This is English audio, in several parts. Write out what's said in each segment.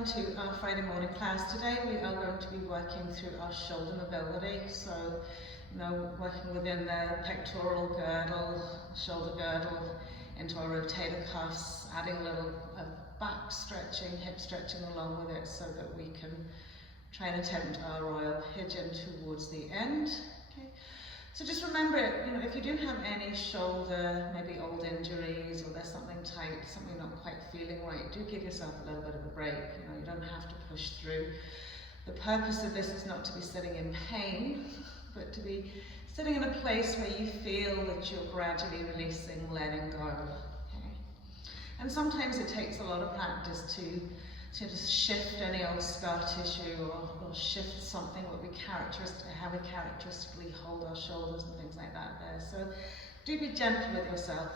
welcome to our Friday morning class. Today we are going to be working through our shoulder mobility, so working within the pectoral girdle, shoulder girdle, into our rotator cuffs, adding a little back stretching, hip stretching along with it so that we can try and attempt our Royal Pigeon towards the end. Okay. So just remember, if you do have any shoulder, maybe old injuries, or there's something tight, something not quite feeling right, do give yourself a little bit of a break. You don't have to push through. The purpose of this is not to be sitting in pain, but to be sitting in a place where you feel that you're gradually releasing, letting go. Okay? And sometimes it takes a lot of practice to just shift any old scar tissue or shift something how we characteristically hold our shoulders and things like that there. So do be gentle with yourself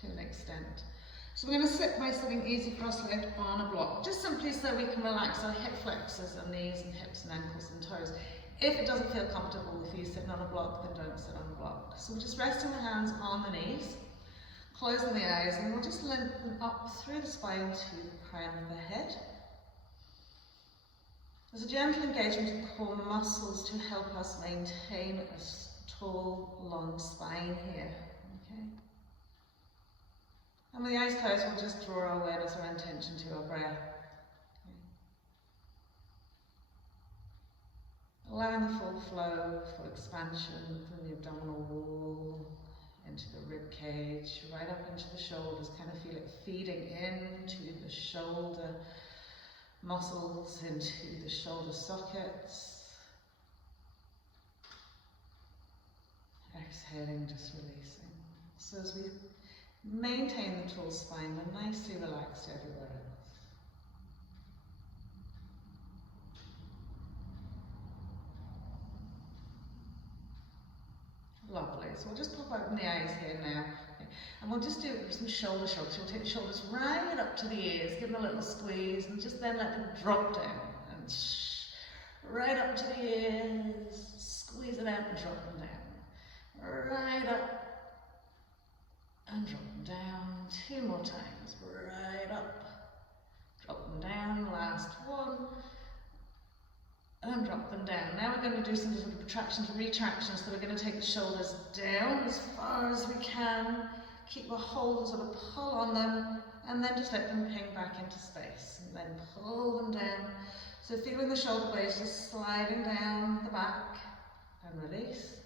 to an extent. So we're going to sit by sitting easy cross-legged on a block, just simply so we can relax our hip flexors and knees and hips and ankles and toes. If it doesn't feel comfortable with you sitting on a block, then don't sit on a block. So we're just resting the hands on the knees, closing the eyes, and we'll just lengthen up through the spine to the crown of the head. There's a gentle engagement of core muscles to help us maintain a tall, long spine here. Okay. And with the eyes closed, we'll just draw our awareness, our intention to our breath. Okay. Allowing the full flow for expansion from the abdominal wall into the rib cage, right up into the shoulders. Kind of feel it feeding into the shoulder muscles, into the shoulder sockets. Exhaling, just releasing. So as we maintain the tall spine, we're nicely relaxed everywhere else. Lovely. So we'll just pop open the eyes here now. And we'll just do some shoulder shrugs. We'll take the shoulders right up to the ears, give them a little squeeze, and just then let them drop down. And right up to the ears, squeeze it out and drop them down. Right up and drop them down. 2 more times. Right up, drop them down. Last one. And drop them down. Now we're going to do some sort of protractions and retractions. So we're going to take the shoulders down as far as we can. Keep a hold, sort of pull on them, and then just let them ping back into space. And then pull them down. So feeling the shoulder blades just sliding down the back, and release.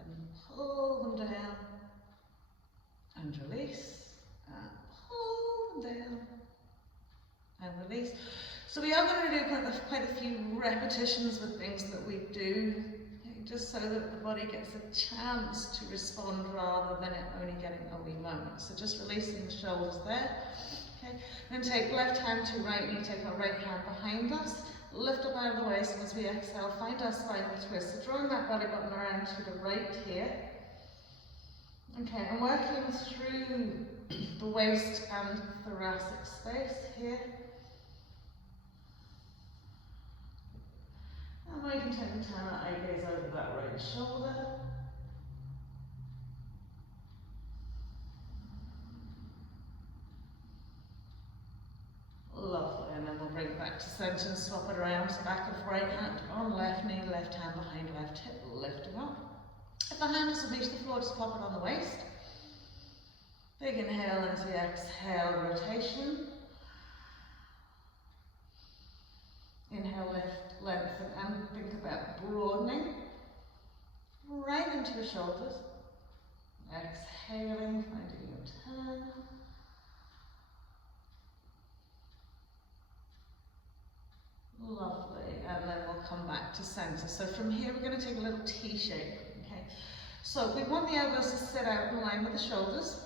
And pull them down, and release. And pull them down, and release. So we are going to do quite a few repetitions with things that we do, just so that the body gets a chance to respond rather than it only getting a wee moment. So just releasing the shoulders there. Okay. Then take left hand to right knee, take our right hand behind us, lift up out of the waist, and as we exhale, find our spinal twist. So drawing that belly button around to the right here. Okay, and working through the waist and thoracic space here. And we can turn our eye gaze over that right shoulder. Lovely, and then we'll bring it back to centre and swap it around. So back of right hand on left knee, left hand behind left hip, lifting up. If the hand doesn't reach the floor, just pop it on the waist. Big inhale, and as we exhale, rotation. Inhale, lift, lengthen, and think about broadening right into the shoulders. Exhaling, finding your turn. Lovely, and then we'll come back to center. So from here, we're going to take a little T shape. Okay, so we want the elbows to sit out in line with the shoulders.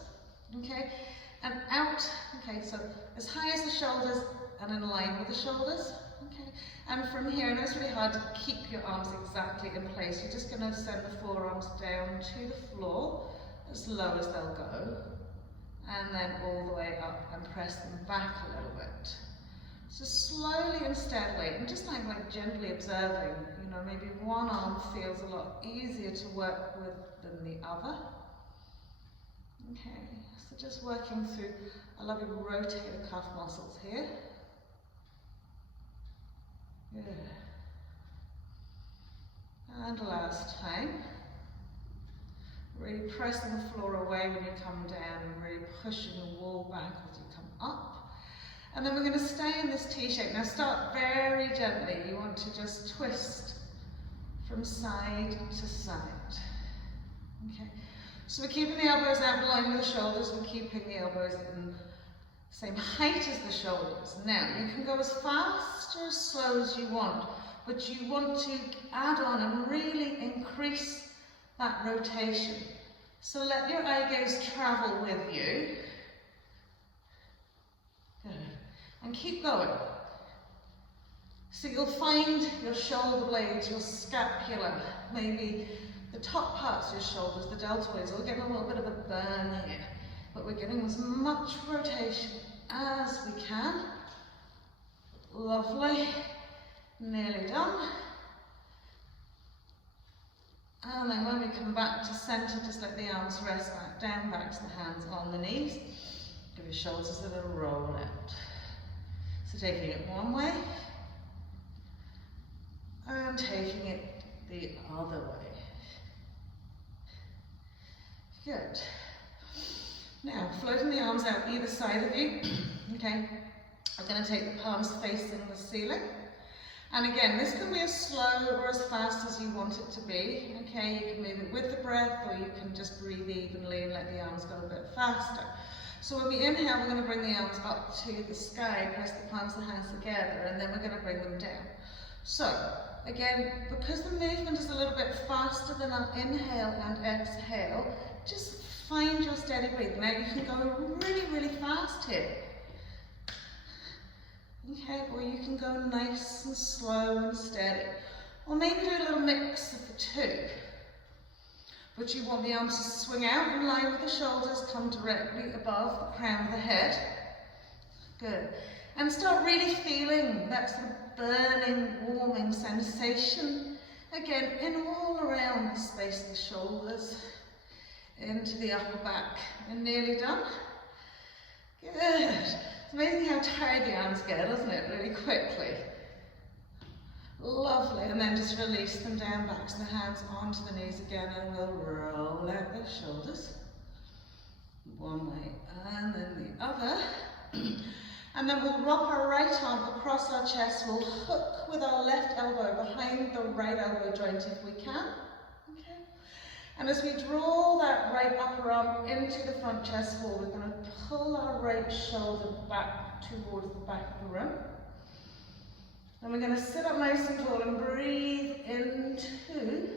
Okay, and out. Okay, so as high as the shoulders and in line with the shoulders. Okay, and from here, I know it's really hard to keep your arms exactly in place. You're just going to send the forearms down to the floor as low as they'll go, and then all the way up and press them back a little bit. So slowly and steadily, and just like gently observing, maybe one arm feels a lot easier to work with than the other. Okay, so just working through a lovely rotator cuff muscles here. And last time. Really pressing the floor away when you come down and really pushing the wall back as you come up. And then we're going to stay in this T shape. Now start very gently. You want to just twist from side to side. Okay. So we're keeping the elbows out of line with the shoulders. We're keeping the elbows in the same height as the shoulders. Now you can go as fast or as slow as you want, but you want to add on and really increase that rotation. So let your eye gaze travel with you. Good. And keep going. So you'll find your shoulder blades, your scapula, maybe the top parts of your shoulders, the deltoids, we're getting a little bit of a burn here. But we're getting as much rotation as we can. Lovely. Nearly done. And then when we come back to centre, just let the arms rest back down, back to the hands on the knees. Give your shoulders a little roll out. So taking it one way, and taking it the other way. Good. Now, floating the arms out either side of you. Okay. I'm going to take the palms facing the ceiling. And again, this can be as slow or as fast as you want it to be. Okay, you can move it with the breath, or you can just breathe evenly and let the arms go a bit faster. So when we inhale, we're going to bring the arms up to the sky, press the palms of the hands together, and then we're going to bring them down. So, again, because the movement is a little bit faster than our inhale and exhale, just find your steady breathing. Now you can go really, really fast here. Okay, or you can go nice and slow and steady. Or maybe do a little mix of the two. But you want the arms to swing out in line with the shoulders, come directly above the crown of the head. Good. And start really feeling that sort of burning, warming sensation. Again, in all around the space of the shoulders, into the upper back. And nearly done. Good. It's amazing how tired the arms get, isn't it? Really quickly. Lovely. And then just release them down back to the hands, onto the knees again, and we'll roll out those shoulders. One way and then the other. And then we'll rock our right arm across our chest. We'll hook with our left elbow behind the right elbow joint if we can. Okay. And as we draw that right upper arm into the front chest wall, we're going to pull our right shoulder back towards the back of the room. And we're going to sit up nice and tall and breathe into the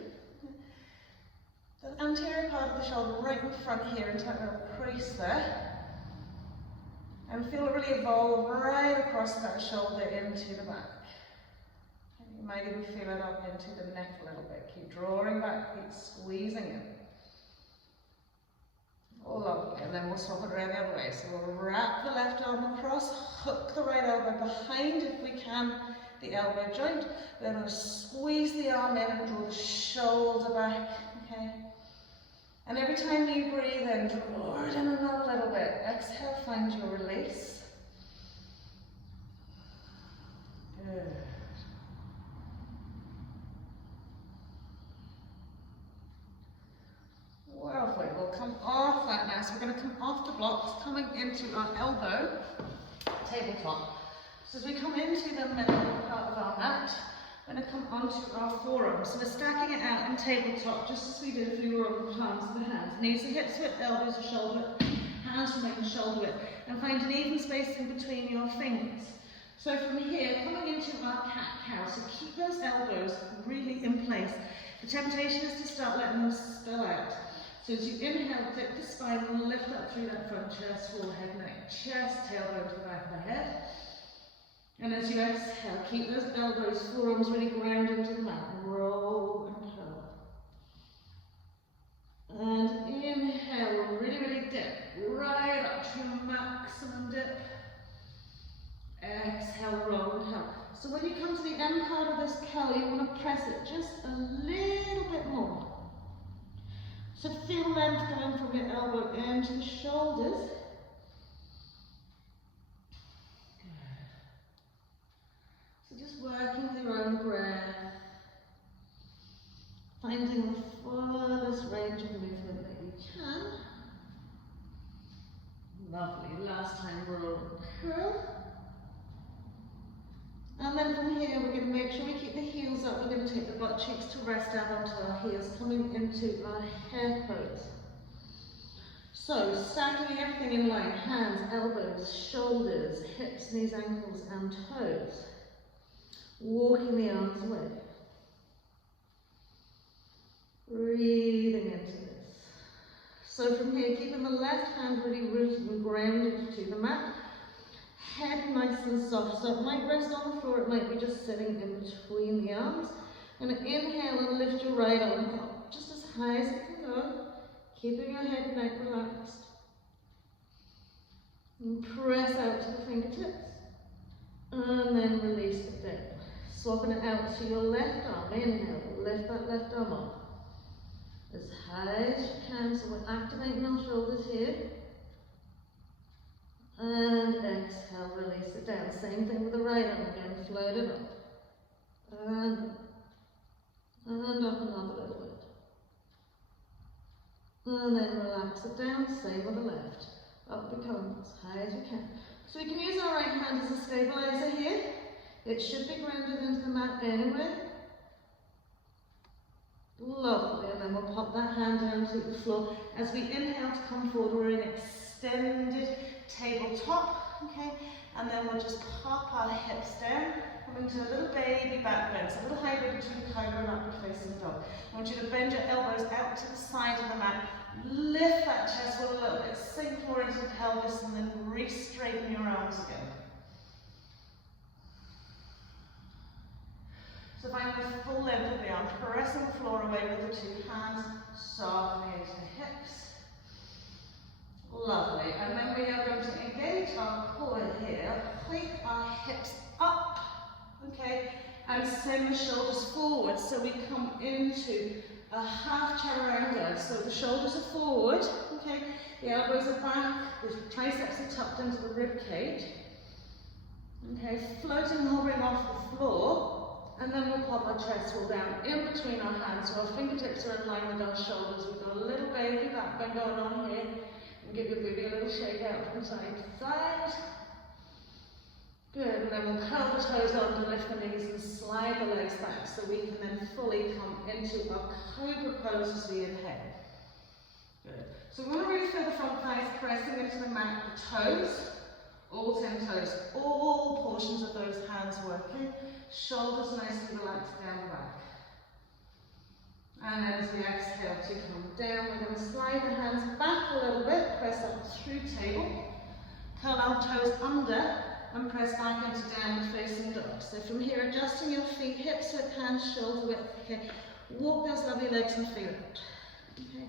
anterior part of the shoulder right in front here, and tighten our crease there. And feel it really evolve right across that shoulder into the back. And you might even feel it up into the neck a little bit. Keep drawing back, keep squeezing in. Lovely. And then we'll swap it around the other way. So we'll wrap the left arm across, hook the right elbow behind if we can the elbow joint. Then we'll squeeze the arm in and draw the shoulder back. Okay. And every time you breathe in, draw it in another little bit. Exhale, find your release. Good. Lovely. We'll come off that now. So we're going to come off the blocks, coming into our elbow tabletop. So as we come into the middle part of our mat, we're going to come onto our forearms. So we're stacking it out in tabletop, just as we did if we were on the palms of the hands. Knees and hips width, elbows are shoulder width, hands remain shoulder width. And find an even spacing between your fingers. So from here, coming into our cat-cow, so keep those elbows really in place. The temptation is to start letting them spill out. So as you inhale, dip the spine and lift up through that front chest, forehead, neck, chest, tailbone to the back of the head. And as you exhale, keep those elbows, forearms really ground into the mat. Roll and hold. And inhale, really, really dip. Right up to maximum dip. Exhale, roll and hold. So when you come to the end part of this curl, you want to press it just a little bit more. So feel length going from your elbow into the shoulders. Just working with your own breath. Finding the furthest range of movement that you can. Lovely. Last time, roll and curl. And then from here, we're going to make sure we keep the heels up. We're going to take the butt cheeks to rest down onto our heels, coming into our hare pose. So, stacking everything in line, hands, elbows, shoulders, hips, knees, ankles, and toes. Walking the arms away. Breathing into this. So from here, keeping the left hand really rooted and grounded to the mat. Head nice and soft, so it might rest on the floor, it might be just sitting in between the arms. And inhale and lift your right arm up, just as high as it can go, keeping your head and neck relaxed. And press out to the fingertips, and then release it down. Swapping it out to your left arm, inhale, lift that left arm up. As high as you can, so we're activating our shoulders here. And exhale, release it down. Same thing with the right arm again, float it up. And up another little bit. And then relax it down, same with the left. Up we come, as high as you can. So we can use our right hand as a stabilizer here. It should be grounded into the mat anyway. Lovely, and then we'll pop that hand down to the floor. As we inhale to come forward, we're in extended tabletop, okay? And then we'll just pop our hips down, coming to a little baby back bend, so a little hybrid between cobra and upward facing dog. I want you to bend your elbows out to the side of the mat, lift that chest with a little bit, sink more into the pelvis, and then re-straighten your arms again. So find the full length of the arm, pressing the floor away with the two hands, softening into the hips. Lovely, and then we are going to engage our core here, take our hips up, okay, and send the shoulders forward so we come into a half chaturanga. So the shoulders are forward, okay, the elbows are back, the triceps are tucked into the rib cage, okay, floating, hovering off the floor. And then we'll pop our chest roll down in between our hands so our fingertips are in line with our shoulders. We've got a little baby back bend going on here. And give your booty a little shake out from side to side. Good, and then we'll curl the toes under, lift the knees and slide the legs back so we can then fully come into our cobra pose as we inhale. Good. So we want to really feel the front thighs pressing into the mat, the toes. All 10 toes, all portions of those hands working, shoulders nicely relaxed down the back. And then as we exhale to come down, we're going to slide the hands back a little bit, press up through table, curl our toes under, and press back into downward facing dog. So from here, adjusting your feet, hips width, hands shoulder width, okay. Walk those lovely legs and feel it. Okay.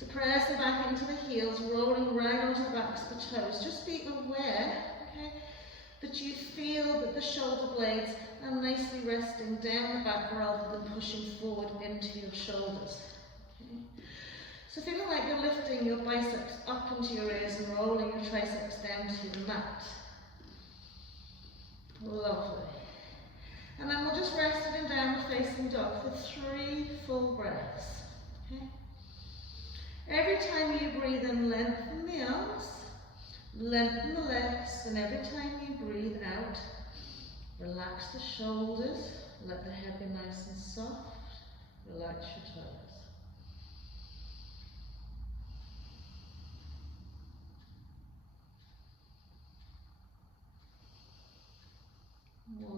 So press it back into the heels, rolling right onto the backs of the toes. Just be aware, okay, that you feel that the shoulder blades are nicely resting down the back rather than pushing forward into your shoulders. Okay. So feeling like you're lifting your biceps up into your ears and rolling your triceps down to the mat. Lovely. And then we'll just rest it in downward facing dog for 3 full breaths. Okay. Every time you breathe in, lengthen the arms, lengthen the legs, and every time you breathe out, relax the shoulders, let the head be nice and soft, relax your toes.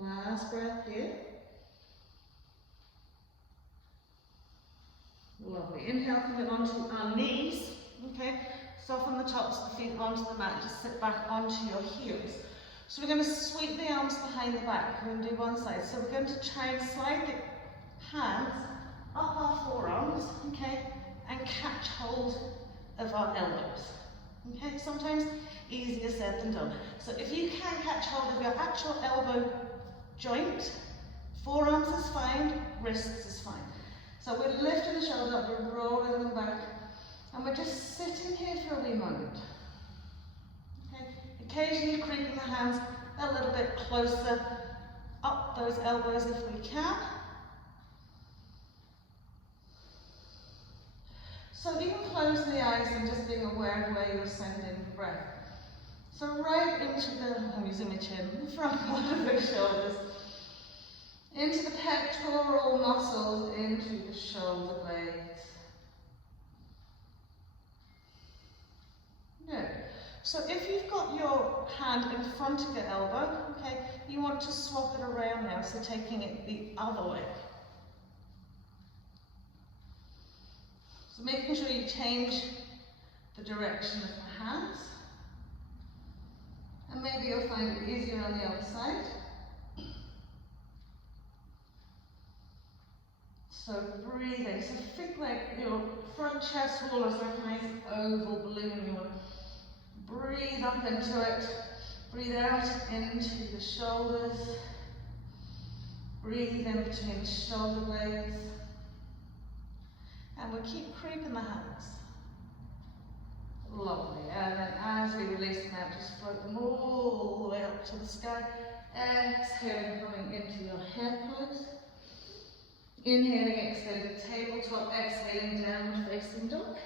Last breath here. Lovely. Inhale, come it onto our knees. Okay. Soften the tops of the feet onto the mat. Just sit back onto your heels. So we're going to sweep the arms behind the back. We're going to do one side. So we're going to try and slide the hands up our forearms, okay, and catch hold of our elbows. Okay. Sometimes easier said than done. So if you can catch hold of your actual elbow joint, forearms is fine, wrists is fine. So we're lifting the shoulders up, we're rolling them back, and we're just sitting here for a wee moment. Okay. Occasionally creeping the hands a little bit closer up those elbows if we can. So even closing the eyes and just being aware of where you're sending the breath. So right into the, I'm using my chin, the front part of the shoulders, into the pectoral muscles, into the shoulder blades. Good. So if you've got your hand in front of your elbow, okay, you want to swap it around now, so taking it the other way. So making sure you change the direction of the hands. And maybe you'll find it easier on the other side. So breathing. So think like your front chest wall is like a nice oval balloon. You want to breathe up into it. Breathe out into the shoulders. Breathe in between the shoulder blades. And we'll keep creeping the hands. Lovely. And then as we release them out, just float them all the way up to the sky. Exhaling, coming into your head pose. Inhaling, extended tabletop. Exhaling, downward facing dog.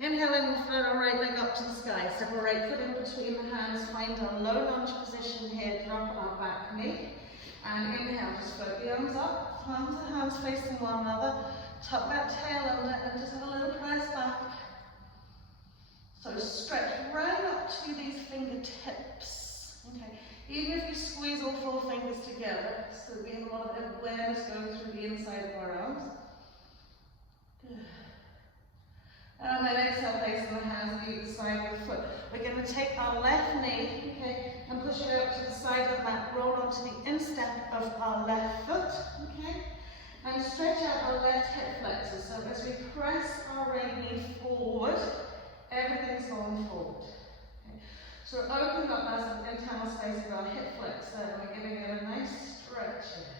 Inhaling, we'll float our right leg up to the sky. Step our right foot in between the hands. Find our low lunge position here. Drop our back knee. And inhale, just float the arms up. Palms of the hands facing one another. Tuck that tail under and just have a little press back. So stretch right up to these fingertips. Okay. Even if you squeeze all four fingers together, so we have a lot of awareness going through the inside of our arms. Good. And then exhale, placing the hands on either side of the foot. We're going to take our left knee, okay, and push it out to the side of the mat. Roll onto the instep of our left foot, okay. And stretch out our left hip flexor. So as we press our right knee forward, everything's going forward. Okay. So we're opening up as the internal space of our hip flexor, and we're giving it a nice stretch here.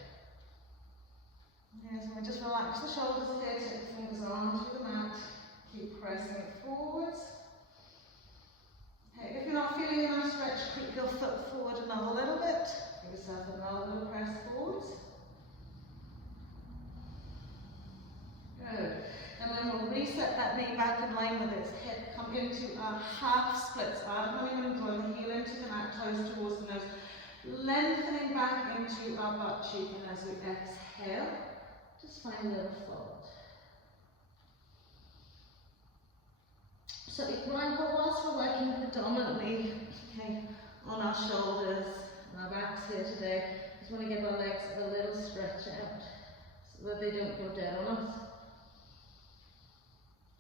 Okay, so we just relax the shoulders here, take the fingers onto the mat, keep pressing it forwards. Okay, if you're not feeling enough stretch, creep your foot forward another little bit. Give yourself another little press forwards. Good. And then we'll reset that knee back in line with its hip. Come into our half splits. Arm coming in, drawing the heel into the mat, toes towards the nose. Lengthening back into our butt cheek, and as we exhale, just find a little fold. So remember, whilst we're working predominantly on our shoulders and our backs here today, just want to give our legs a little stretch out so that they don't go down on us.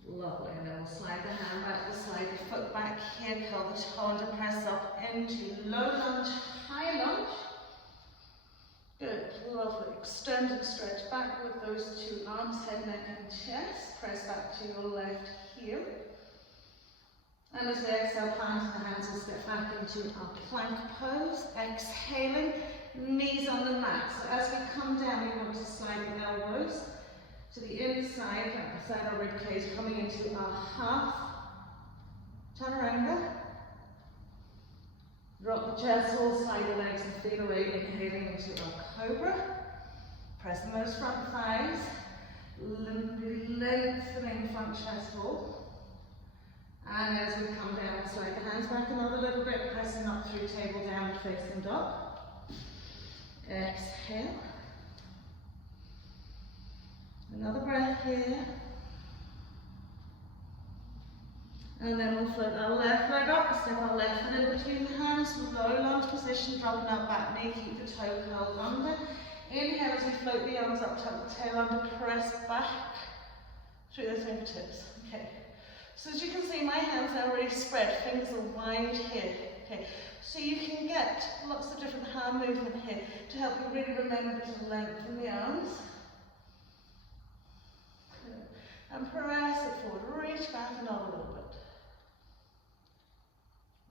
Lovely, and then we'll slide the hand back to the side, the foot back here, curl the toe under, press up into low lunge, high lunge. Good, lovely. Extend and stretch back with those two arms, head, neck and chest. Press back to your left heel. And as we exhale, plant the hands, we'll step back into our plank pose. Exhaling, knees on the mat. So as we come down, we want to slide the elbows to the inside, outside our rib cage, coming into our half chaturanga. Drop the chest, all slide the legs and feet away, inhaling into our cobra. Pressing those front thighs, lengthening front chest wall. And as we come down, slide the hands back another little bit, pressing up through table, downward facing dog. Exhale. Another breath here. And then we'll float our left leg up, step our left foot in between the hands, low lunge position, dropping our back knee, keep the toe curled under. Inhale as we float the arms up, tuck the tail under, press back through the fingertips. Okay. So as you can see, my hands are already spread, fingers are wide here. Okay. So you can get lots of different hand movement here to help you really remember to lengthen the arms. And press it forward, reach back another little bit.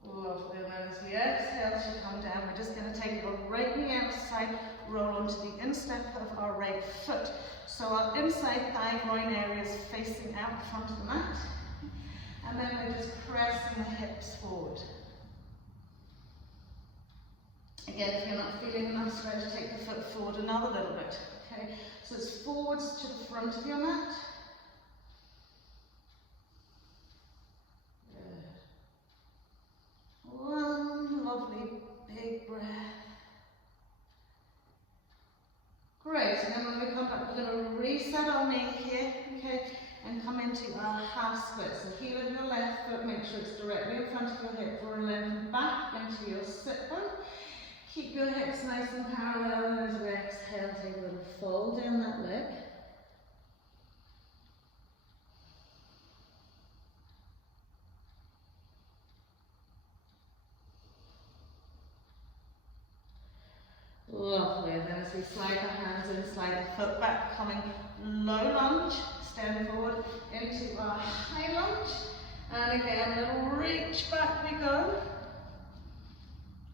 Lovely, and then as we exhale to come down, we're just going to take our right knee outside, roll onto the instep of our right foot. So our inside thigh groin area is facing out the front of the mat. And then we're just pressing the hips forward. Again, if you're not feeling enough stretch, take the foot forward another little bit. Okay, so it's forwards to the front of your mat. One lovely big breath. Great, and then when we come back, we're going to reset our knee here, okay, and come into our half split. So heel of your left foot, make sure it's directly in front of your hip, draw a length back into your sit bone. Keep your hips nice and parallel, and as we exhale, take a little fold down that leg. Lovely, and then as we slide the hands in, slide the foot back, coming low lunge, stand forward into our high lunge, and again, a little reach back we go.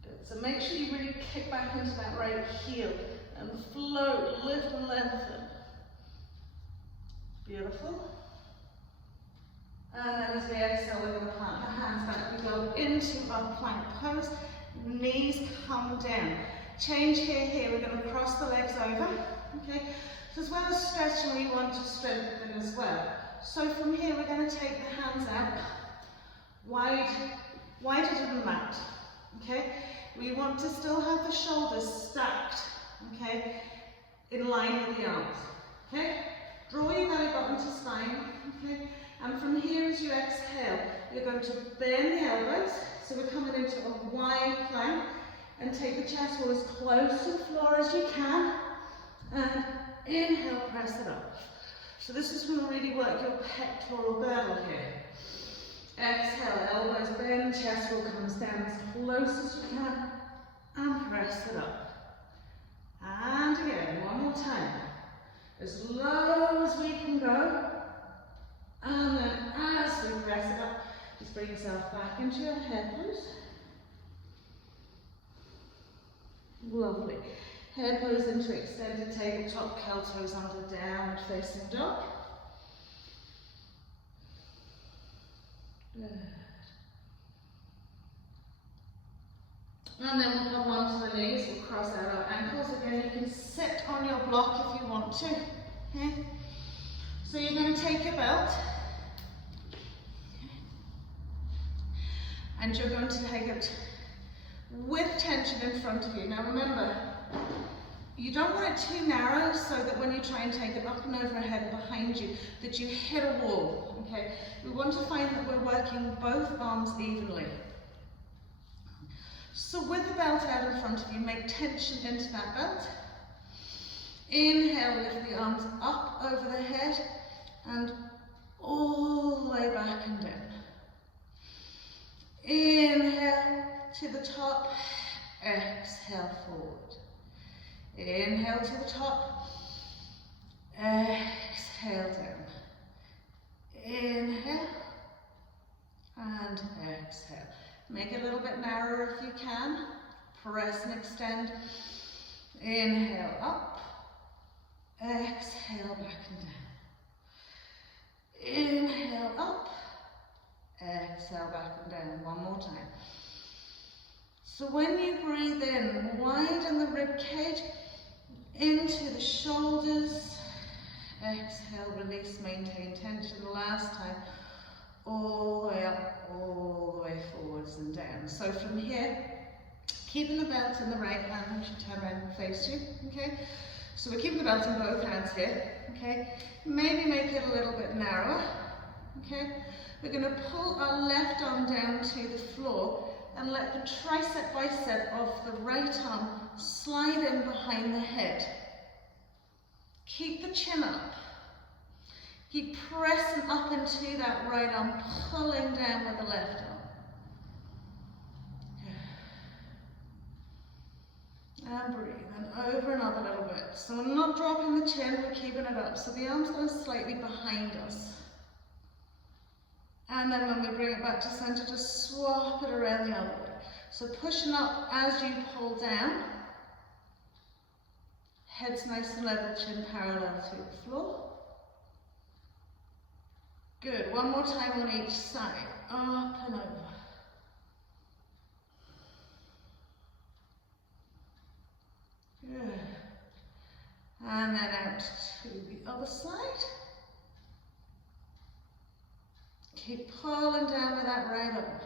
Good, so make sure you really kick back into that right heel, and float, lift and lengthen. Beautiful. And then as we exhale, we're going to plant the hands back, we go into our plank pose, knees come down. Change here, we're going to cross the legs over, okay? So as well as stretching, we want to strengthen as well. So from here, we're going to take the hands out, wider than the mat, okay? We want to still have the shoulders stacked, okay, in line with the arms, okay? Draw your belly button to spine, okay? And from here, as you exhale, you're going to bend the elbows, so we're coming into a wide plank, and take the chest wall as close to the floor as you can, and inhale, press it up. So this is when you really work your pectoral girdle here. Exhale, elbows bend, chest wall comes down as close as you can, and press it up. And again, one more time. As low as we can go, and then as we press it up, just bring yourself back into your head pose. Lovely. Head pose into extended tabletop, curl toes under, downward facing dog. Good. And then we'll come onto the knees, we'll cross out our ankles. Again, you can sit on your block if you want to. Okay? So you're going to take your belt, and you're going to take it with tension in front of you. Now remember, you don't want it too narrow so that when you try and take it up and overhead behind you, that you hit a wall, okay? We want to find that we're working both arms evenly. So with the belt out in front of you, make tension into that belt. Inhale, lift the arms up over the head and all the way back and down. Inhale to the top, exhale forward. Inhale to the top, exhale down. Inhale and exhale. Make it a little bit narrower if you can. Press and extend. Inhale up, exhale back and down. Inhale up, exhale back and down. One more time. So when you breathe in, widen the rib cage into the shoulders. Exhale, release, maintain tension. The last time, all the way up, all the way forwards and down. So from here, keeping the belt in the right hand, you should turn around and face you, okay? So we're keeping the belt in both hands here, okay? Maybe make it a little bit narrower, okay? We're going to pull our left arm down to the floor and let the tricep bicep of the right arm slide in behind the head. Keep the chin up. Keep pressing up into that right arm, pulling down with the left arm. And breathe, and over another little bit. So we're not dropping the chin, we're keeping it up. So the arm's going slightly behind us. And then when we bring it back to center, just swap it around the other way. So pushing up as you pull down. Head's nice and level, chin parallel to the floor. Good, one more time on each side. Up and over. Good. And then out to the other side. Keep pulling down with that right arm.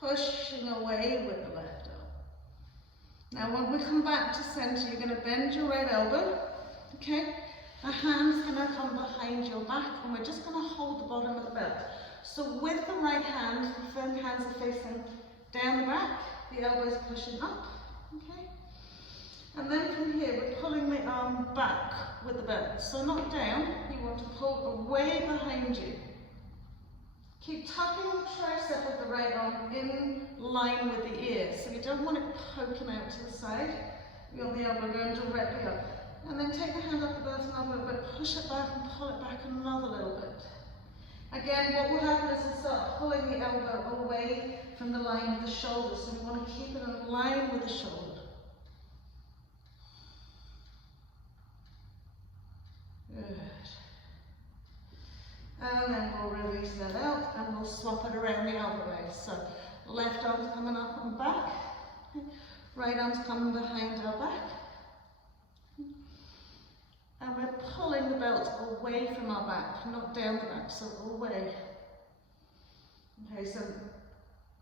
pushing away with the left arm. Now when we come back to center, you're going to bend your right elbow, okay? The hand's going to come behind your back and we're just going to hold the bottom of the belt. So with the right hand, the firm hands are facing down the back, the elbow's pushing up, okay? And then from here, we're pulling the arm back with the belt. So not down, you want to pull away behind you. Keep tucking the tricep of the right arm in line with the ear. So you don't want it poking out to the side. You want the elbow going directly up. And then take the hand up above another little bit, push it back and pull it back another little bit. Again, what will happen is we'll start pulling the elbow away from the line of the shoulder. So we want to keep it in line with the shoulder. Good. And then we'll release that out and we'll swap it around the other way. So left arm's coming up and back, right arm's coming behind our back. And we're pulling the belt away from our back, not down the back, so away. Okay, so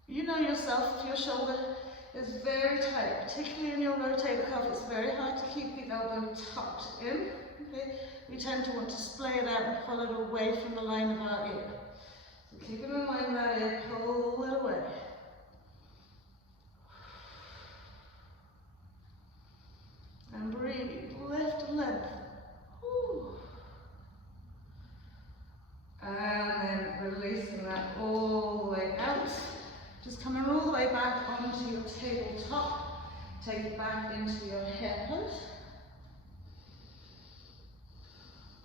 you know yourself, if your shoulder is very tight, particularly in your rotator cuff, it's very hard to keep the elbow tucked in. Okay, we tend to want to splay it out and pull it away from the line of our ear. So keep it in line with our ear, pull it away. And breathe, lift and length. And then releasing that all the way out. Just coming all the way back onto your tabletop. Take it back into your hair pose.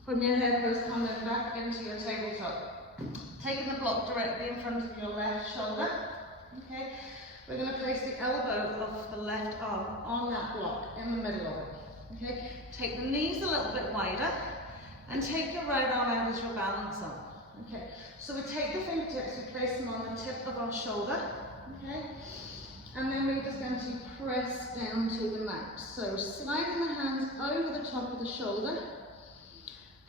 From your hair pose, coming back into your tabletop. Taking the block directly in front of your left shoulder. Okay. We're going to place the elbow of the left arm on that block in the middle of it. Okay. Take the knees a little bit wider and take your right arm out as your balance arm. Okay, so we take the fingertips, we place them on the tip of our shoulder, okay, and then we're just going to press down to the mat. So sliding the hands over the top of the shoulder,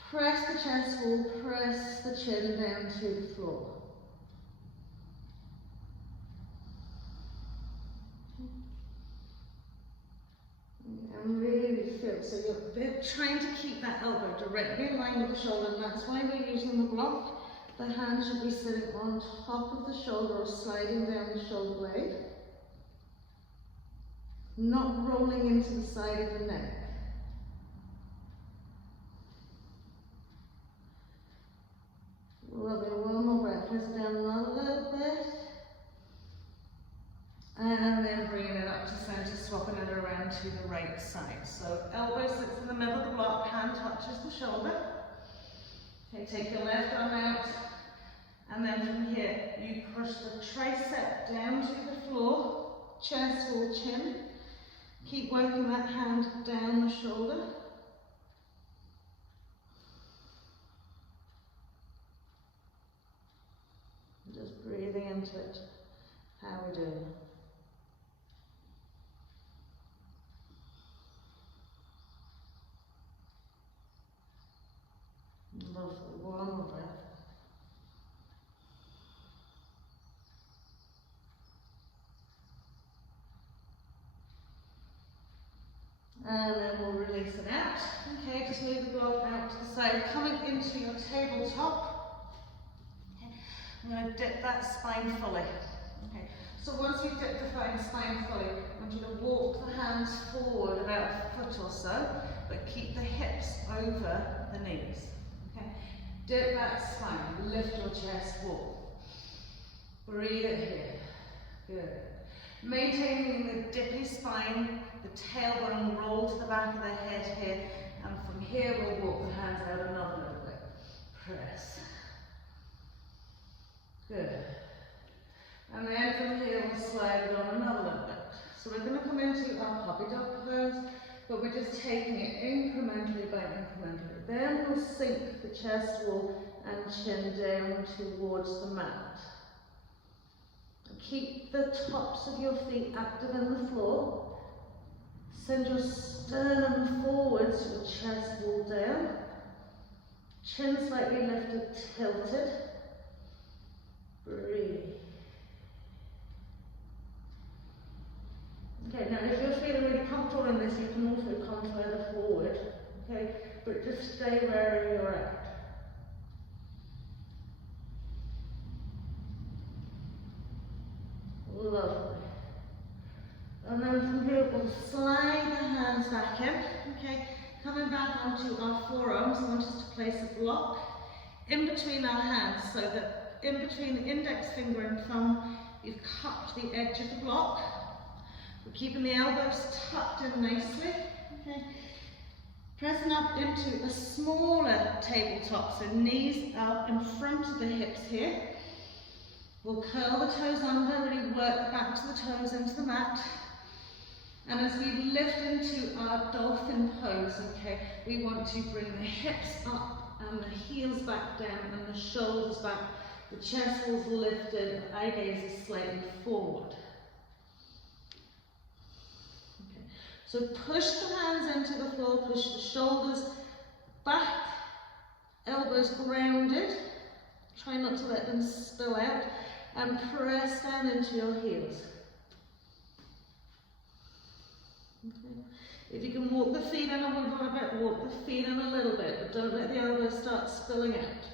press the chest wall, press the chin down to the floor. And really feel, so you're trying to keep that elbow directly in line with the shoulder, and that's why we're using the block. The hand should be sitting on top of the shoulder or sliding down the shoulder blade, not rolling into the side of the neck. Lovely, one more breath, press down another little bit. And then bringing it up to center, swapping it around to the right side. So elbow sits in the middle of the block, hand touches the shoulder. Okay, take your left arm out, and then from here, you push the tricep down to the floor, chest or chin. Keep working that hand down the shoulder. Just breathing into it. How are we doing? Lovely, one more breath. And then we'll release it out. Okay, just move the block out to the side, coming into your tabletop. Okay. I'm going to dip that spine fully. Okay. So once you've dipped the spine fully, I want you to walk the hands forward about a foot or so, but keep the hips over the knees. Okay. Dip that spine, lift your chest, walk. Breathe it here. Good. Maintaining the dippy spine, the tailbone roll to the back of the head here, and from here we'll walk the hands out another little bit. Press. Good. And then from here we'll slide it on another little bit. So we're going to come into our puppy dog pose, but we're just taking it incrementally by incrementally. Then we'll sink the chest wall and chin down towards the mat. Keep the tops of your feet active in the floor. Send your sternum forwards, your chest wall down. Chin slightly lifted, tilted. Breathe. Okay, now if you're feeling really comfortable in this, you can also come further forward, okay, but just stay where you're at. Lovely. And then from here we'll slide the hands back in, okay, coming back onto our forearms. I want us to place a block in between our hands, so that in between the index finger and thumb, you've cupped the edge of the block. We're keeping the elbows tucked in nicely, okay. Pressing up into a smaller tabletop, so knees out in front of the hips here. We'll curl the toes under, really work the backs of the toes into the mat. And as we lift into our dolphin pose, okay, we want to bring the hips up and the heels back down and the shoulders back. The chest is lifted, the eye gaze is slightly forward. Okay. So push the hands into the floor, push the shoulders back, elbows grounded. Try not to let them spill out, and press down into your heels. Okay. If you can walk the feet in a little bit, walk the feet in a little bit, but don't let the elbows start spilling out.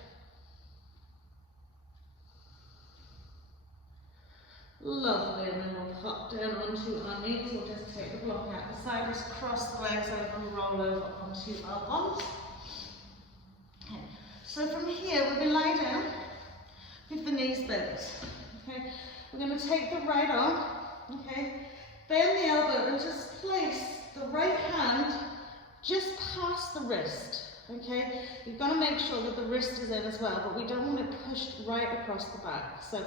Lovely, and then we'll hop down onto our knees. We'll just take the block out the side, just cross the legs over and roll over onto our bums. Okay. So from here, we'll be lying down with the knees bent. Okay. We're going to take the right arm, okay, bend the elbow and just place the right hand just past the wrist. Okay, you've got to make sure that the wrist is in as well, but we don't want it pushed right across the back. So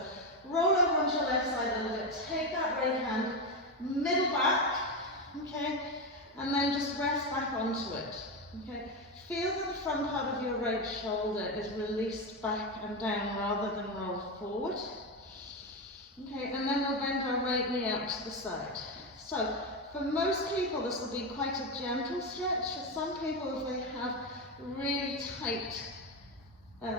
roll over onto your left side a little bit, take that right hand, middle back, okay, and then just rest back onto it. Okay, feel that the front part of your right shoulder is released back and down rather than roll forward. Okay, and then we'll bend our right knee out to the side. So for most people this will be quite a gentle stretch. For some people, if they have really tight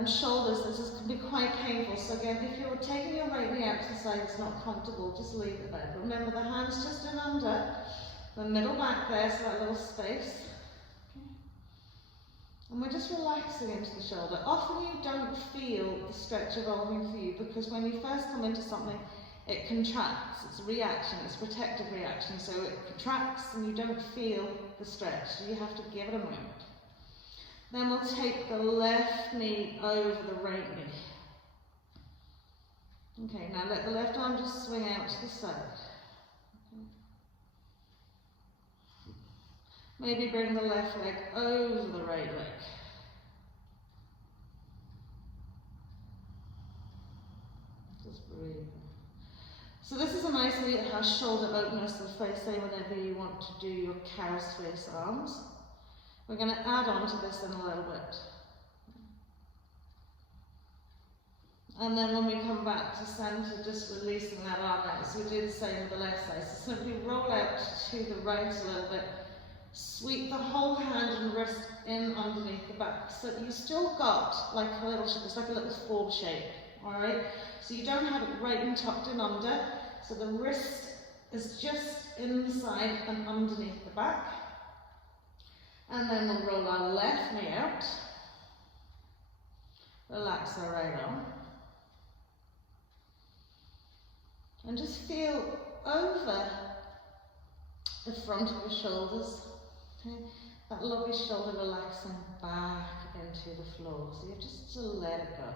shoulders, this can be quite painful. So again, if you're taking your right knee out to the side, it's not comfortable, just leave it there. Remember, the hands just in under, the middle back there, so that little space. Okay. And we're just relaxing into the shoulder. Often you don't feel the stretch evolving for you, because when you first come into something, it contracts. It's a reaction, it's a protective reaction, so it contracts and you don't feel the stretch. So you have to give it a moment. Then we'll take the left knee over the right knee. Okay, now let the left arm just swing out to the side. Okay. Maybe bring the left leg over the right leg. Just breathe. So this is a nice shoulder opener, so say whenever you want to do your cow's face arms. We're going to add on to this in a little bit. And then when we come back to center, just releasing that arm out. So we do the same with the left side. So simply roll out to the right a little bit. Sweep the whole hand and wrist in underneath the back. So you still got like a little, it's like a little four shape. Alright? So you don't have it right and tucked in under. So the wrist is just inside and underneath the back. And then we'll roll our left knee out. Relax our right arm. And just feel over the front of your shoulders. Okay? That lovely shoulder relaxing back into the floor. So you just to let it go.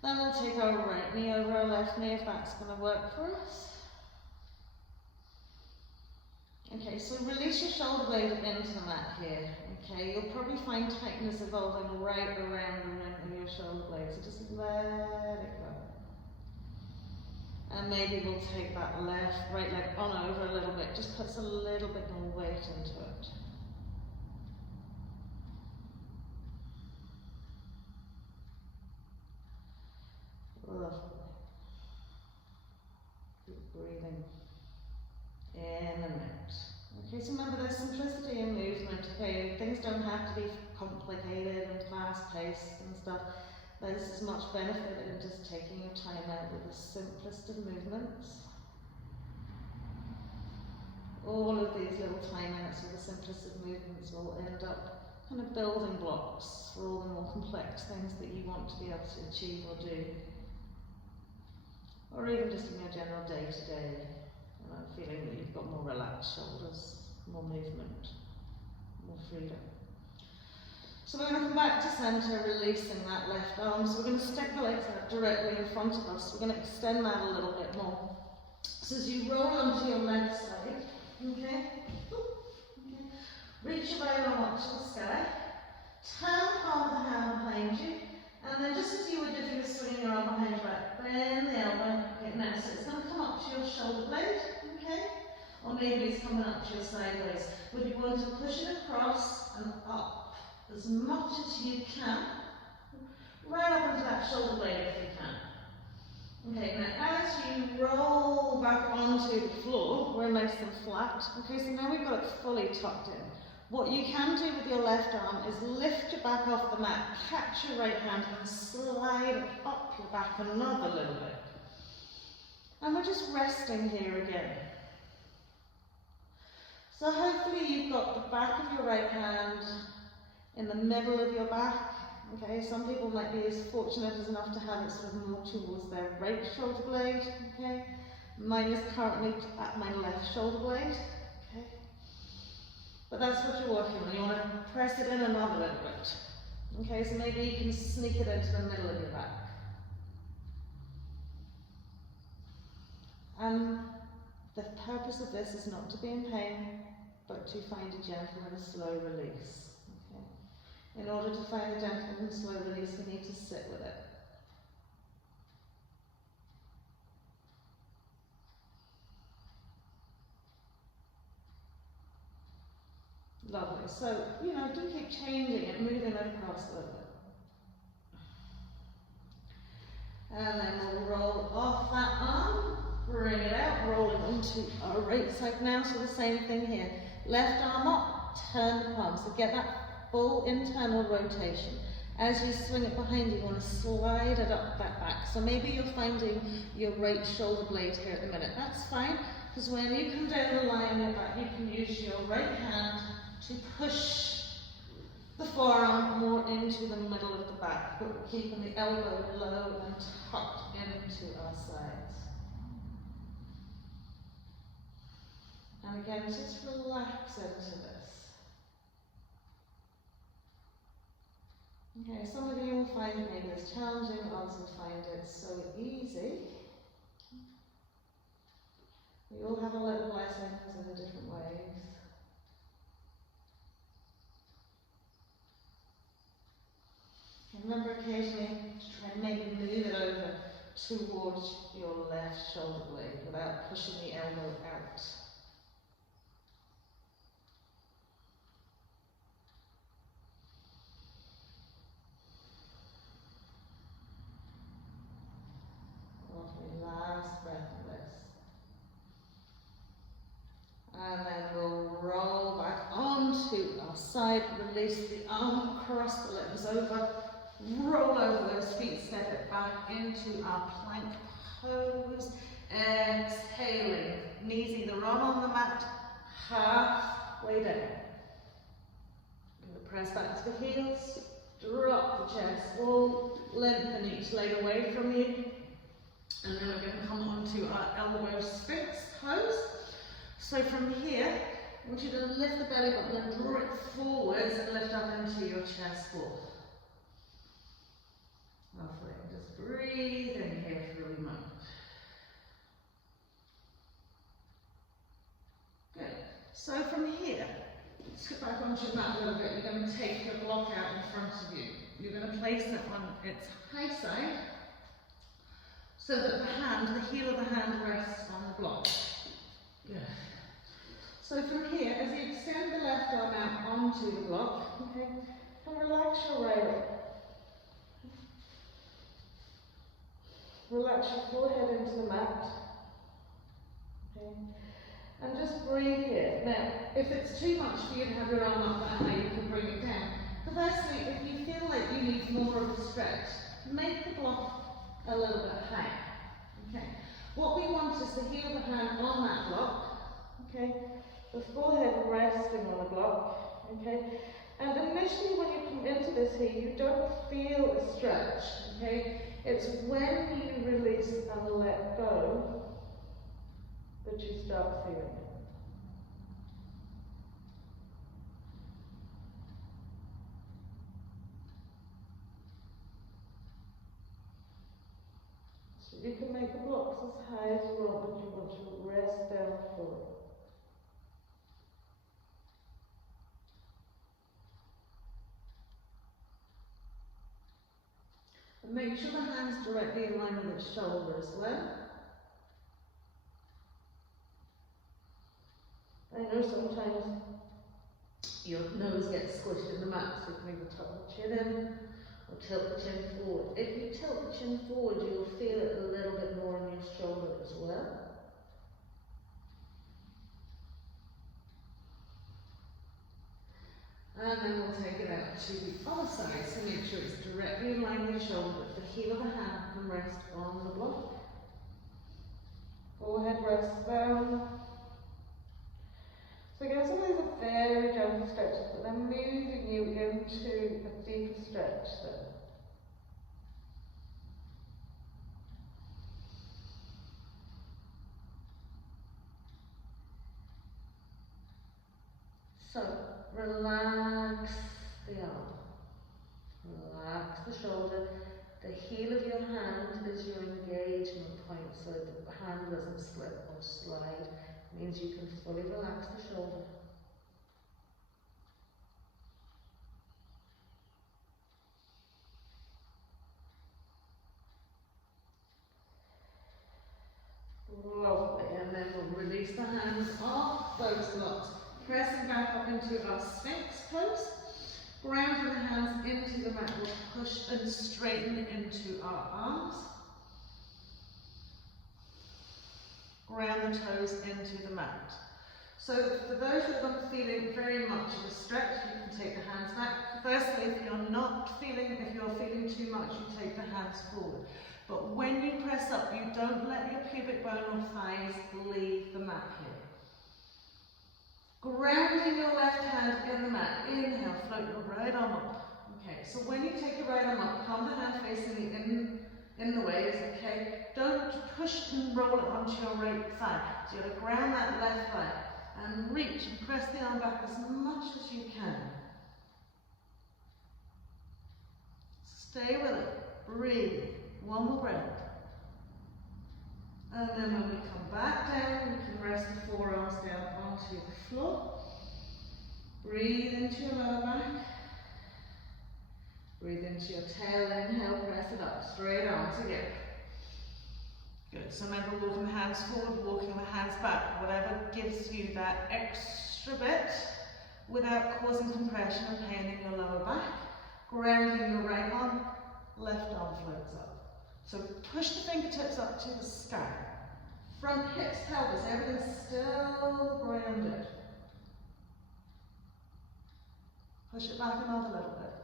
Then we'll take our right knee over our left knee if that's going to work for us. Okay, so release your shoulder blade into the mat here. Okay, you'll probably find tightness evolving right around the rim of your shoulder blade, so just let it go. And maybe we'll take that right leg on over a little bit, just puts a little bit more weight into it. Lovely. Keep breathing in and out. Okay, so remember there's simplicity in movement, okay? Things don't have to be complicated and fast-paced and stuff. There's as much benefit in just taking your time out with the simplest of movements. all of these little tiny minutes of the simplest of movements will end up kind of building blocks for all the more complex things that you want to be able to achieve or do. Or even just in your general day-to-day, feeling that you've got more relaxed shoulders, more movement, more freedom. So we're going to come back to centre, releasing that left arm. So we're going to stick the legs out directly in front of us. We're going to extend that a little bit more. So as you roll onto your left side, okay, reach your way along up to the sky, turn the palm of the hand behind you, and then just as you would if you were swinging your arm behind your back, bend the elbow. Okay, now so it's going to come up to your shoulder blade, okay, or maybe it's coming up to your sideways. But you want to push it across and up as much as you can, right up into that shoulder blade if you can. Okay, now as you roll back onto the floor, we're nice and flat. Okay, so now we've got it fully tucked in. What you can do with your left arm is lift your back off the mat, catch your right hand and slide it up your back another little bit. And we're just resting here again. So hopefully you've got the back of your right hand in the middle of your back. Okay, some people might be as fortunate as enough to have it sort of more towards their right shoulder blade. Okay, mine is currently at my left shoulder blade. Okay, but that's what you're working on. You want to press it in another little bit. Okay, so maybe you can sneak it into the middle of your back. And the purpose of this is not to be in pain, but to find a gentle and a slow release. In order to find a gentle and slow release, we need to sit with it. Lovely. So, do keep changing it, moving it across a little bit. And then we'll roll off that arm, bring it out, roll it onto our right side now. So the same thing here. Left arm up, turn the palm. So get that full internal rotation. As you swing it behind you, you want to slide it up that back. So maybe you're finding your right shoulder blade here at the minute. That's fine, because when you come down the line like that, you can use your right hand to push the forearm more into the middle of the back, but we're keeping the elbow low and tucked into our sides. And again, just relax into this. Okay, some of you will find it maybe it's challenging, others will find it so easy. We all have a little blessings in different ways. Remember occasionally to try and maybe move it over towards your left shoulder blade without pushing the elbow out. Lovely, last breath of this. And then we'll roll back onto our side, release the arm across the limbs over. Roll over those feet, step it back into our plank pose. Exhaling, knees either on the mat, halfway down. I'm going to press back to the heels, drop the chest, all lengthen each leg away from you. And then we're going to come onto our elbow sphinx pose. So from here, I want you to lift the belly button and draw it forwards and lift up into your chest wall. Lovely. Just breathe in here for a moment. Good. So from here, let's get back onto your mat a little bit. You're going to take your block out in front of you. You're going to place it on its high side so that the heel of the hand rests on the block. Good. So from here, as you extend the left arm out onto the block, okay, and relax your right arm. Relax your forehead into the mat. Okay. And just breathe here. Now, if it's too much for you to have your arm up that high, you can bring it down. Conversely, if you feel like you need more of a stretch, make the block a little bit higher. Okay. What we want is the heel of the hand on that block. Okay. the forehead resting on the block, okay? And initially when you come into this here, you don't feel a stretch, okay? It's when you release and let go that you start feeling it. So you can make the blocks as high as you want, but you want to rest down fully. And make sure the hand's directly in line with the shoulder as well. I know sometimes your nose gets squished in the mat, so you can either tuck the chin in or tilt the chin forward. If you tilt the chin forward, you'll feel it a little bit more in your shoulder as well. And then we'll take it out to the other side, so make sure it's directly in line with your shoulder. The heel of the hand can rest on the block. Forehead rests down. So again, some of these are very gentle stretches, but they're moving you into a deeper stretch then. So, relax the arm, relax the shoulder. The heel of your hand is your engagement point, so the hand doesn't slip or slide. It means you can fully relax the shoulder. Lovely, and then we'll release the hands off those blocks. Pressing back up into our Sphinx pose. Grounding the hands into the mat, we'll push and straighten into our arms. Ground the toes into the mat. So for those that are feeling very much of a stretch, you can take the hands back. Firstly, if you're feeling too much, you take the hands forward. But when you press up, you don't let your pubic bone or thighs leave the mat here. Grounding your left hand in the mat. Inhale, float your right arm up. Okay, so when you take your right arm up, palm the hand facing in the waves, okay? Don't push and roll it onto your right thigh. So you're going to ground that left thigh and reach and press the arm back as much as you can. Stay with it. Breathe. One more breath. And then when we come back down, we can rest the forearms down onto the floor. Breathe into your lower back. Breathe into your tail, inhale, press it up, straight arms again. Good, so remember walking the hands forward, walking the hands back, whatever gives you that extra bit without causing compression and pain in your lower back. Grounding your right arm, left arm floats up. So push the fingertips up to the sky. Front hips, pelvis, everything's still grounded. Push it back another little bit.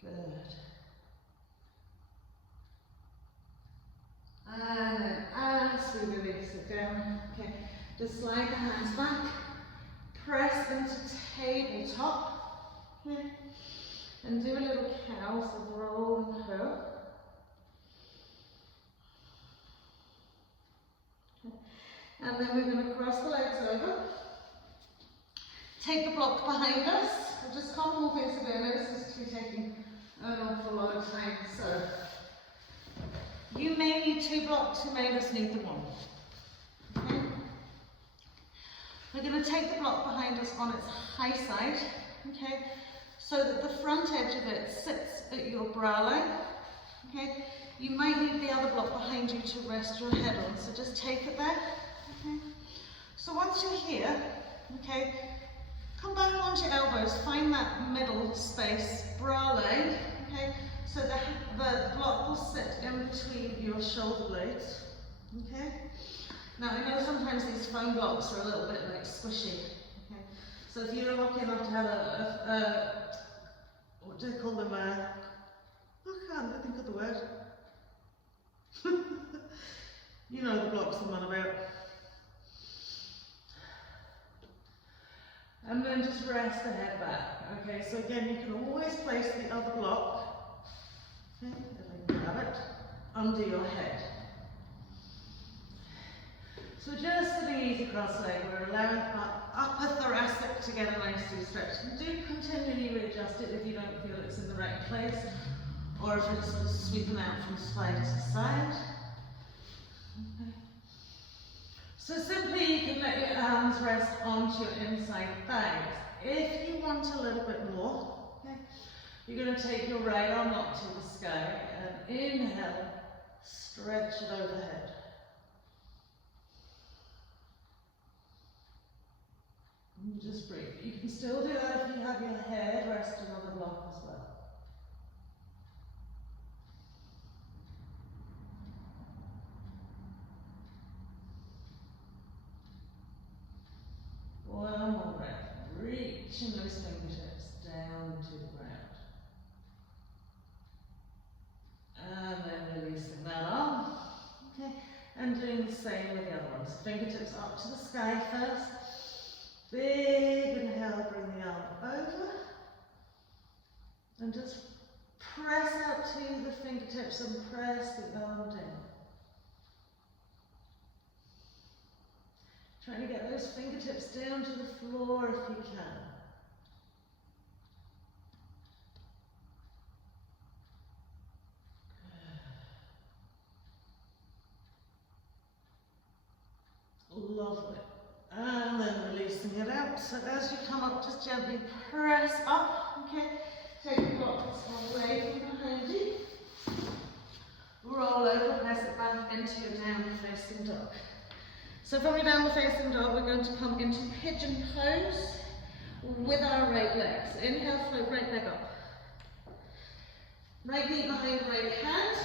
Good. And then as we release it down, okay, just slide the hands back. Press into tabletop. Okay. And do a little cow, so roll and curl. And then we're going to cross the legs over. Take the block behind us. We'll just come more things to do. This is to be taking an awful lot of time. So you may need 2 blocks, you may just need the 1. Okay? We're going to take the block behind us on its high side, okay, so that the front edge of it sits at your brow line. Okay? You might need the other block behind you to rest your head on, so just take it there. Okay. So once you're here, okay, come back onto your elbows, find that middle space, brow line, okay, so the block will sit in between your shoulder blades, okay. Now I know sometimes these foam blocks are a little bit like squishy, okay, so if you're lucky enough to have what do they call them, I can't think of the word. You know the blocks I'm on about. And then just rest the head back. Okay, so again, you can always place the other block, okay, if I can grab it, under your head. So just sitting easy cross-leg, we're allowing our upper thoracic to get a nicely stretched. And do continually readjust it if you don't feel it's in the right place, or if it's sort of sweeping out from side to side. Okay. So simply you can let your arms rest onto your inside thighs. If you want a little bit more, okay, you're going to take your right arm up to the sky and inhale, stretch it overhead. And just breathe. You can still do that if you have your head resting on the block as well. One more breath. Reaching those fingertips down to the ground. And then releasing that arm. Okay. And doing the same with the other ones. Fingertips up to the sky first. Big inhale, bring the arm over. And just press out to the fingertips and press the arm down. Trying to get those fingertips down to the floor if you can. Lovely. And then releasing it out. So as you come up, just gently press up. Okay. Take the block away from behind you. Roll over, press it back into your downward facing dog. So from your downward facing dog, we're going to come into pigeon pose with our right leg. So inhale, float right leg up. Right knee behind right hand.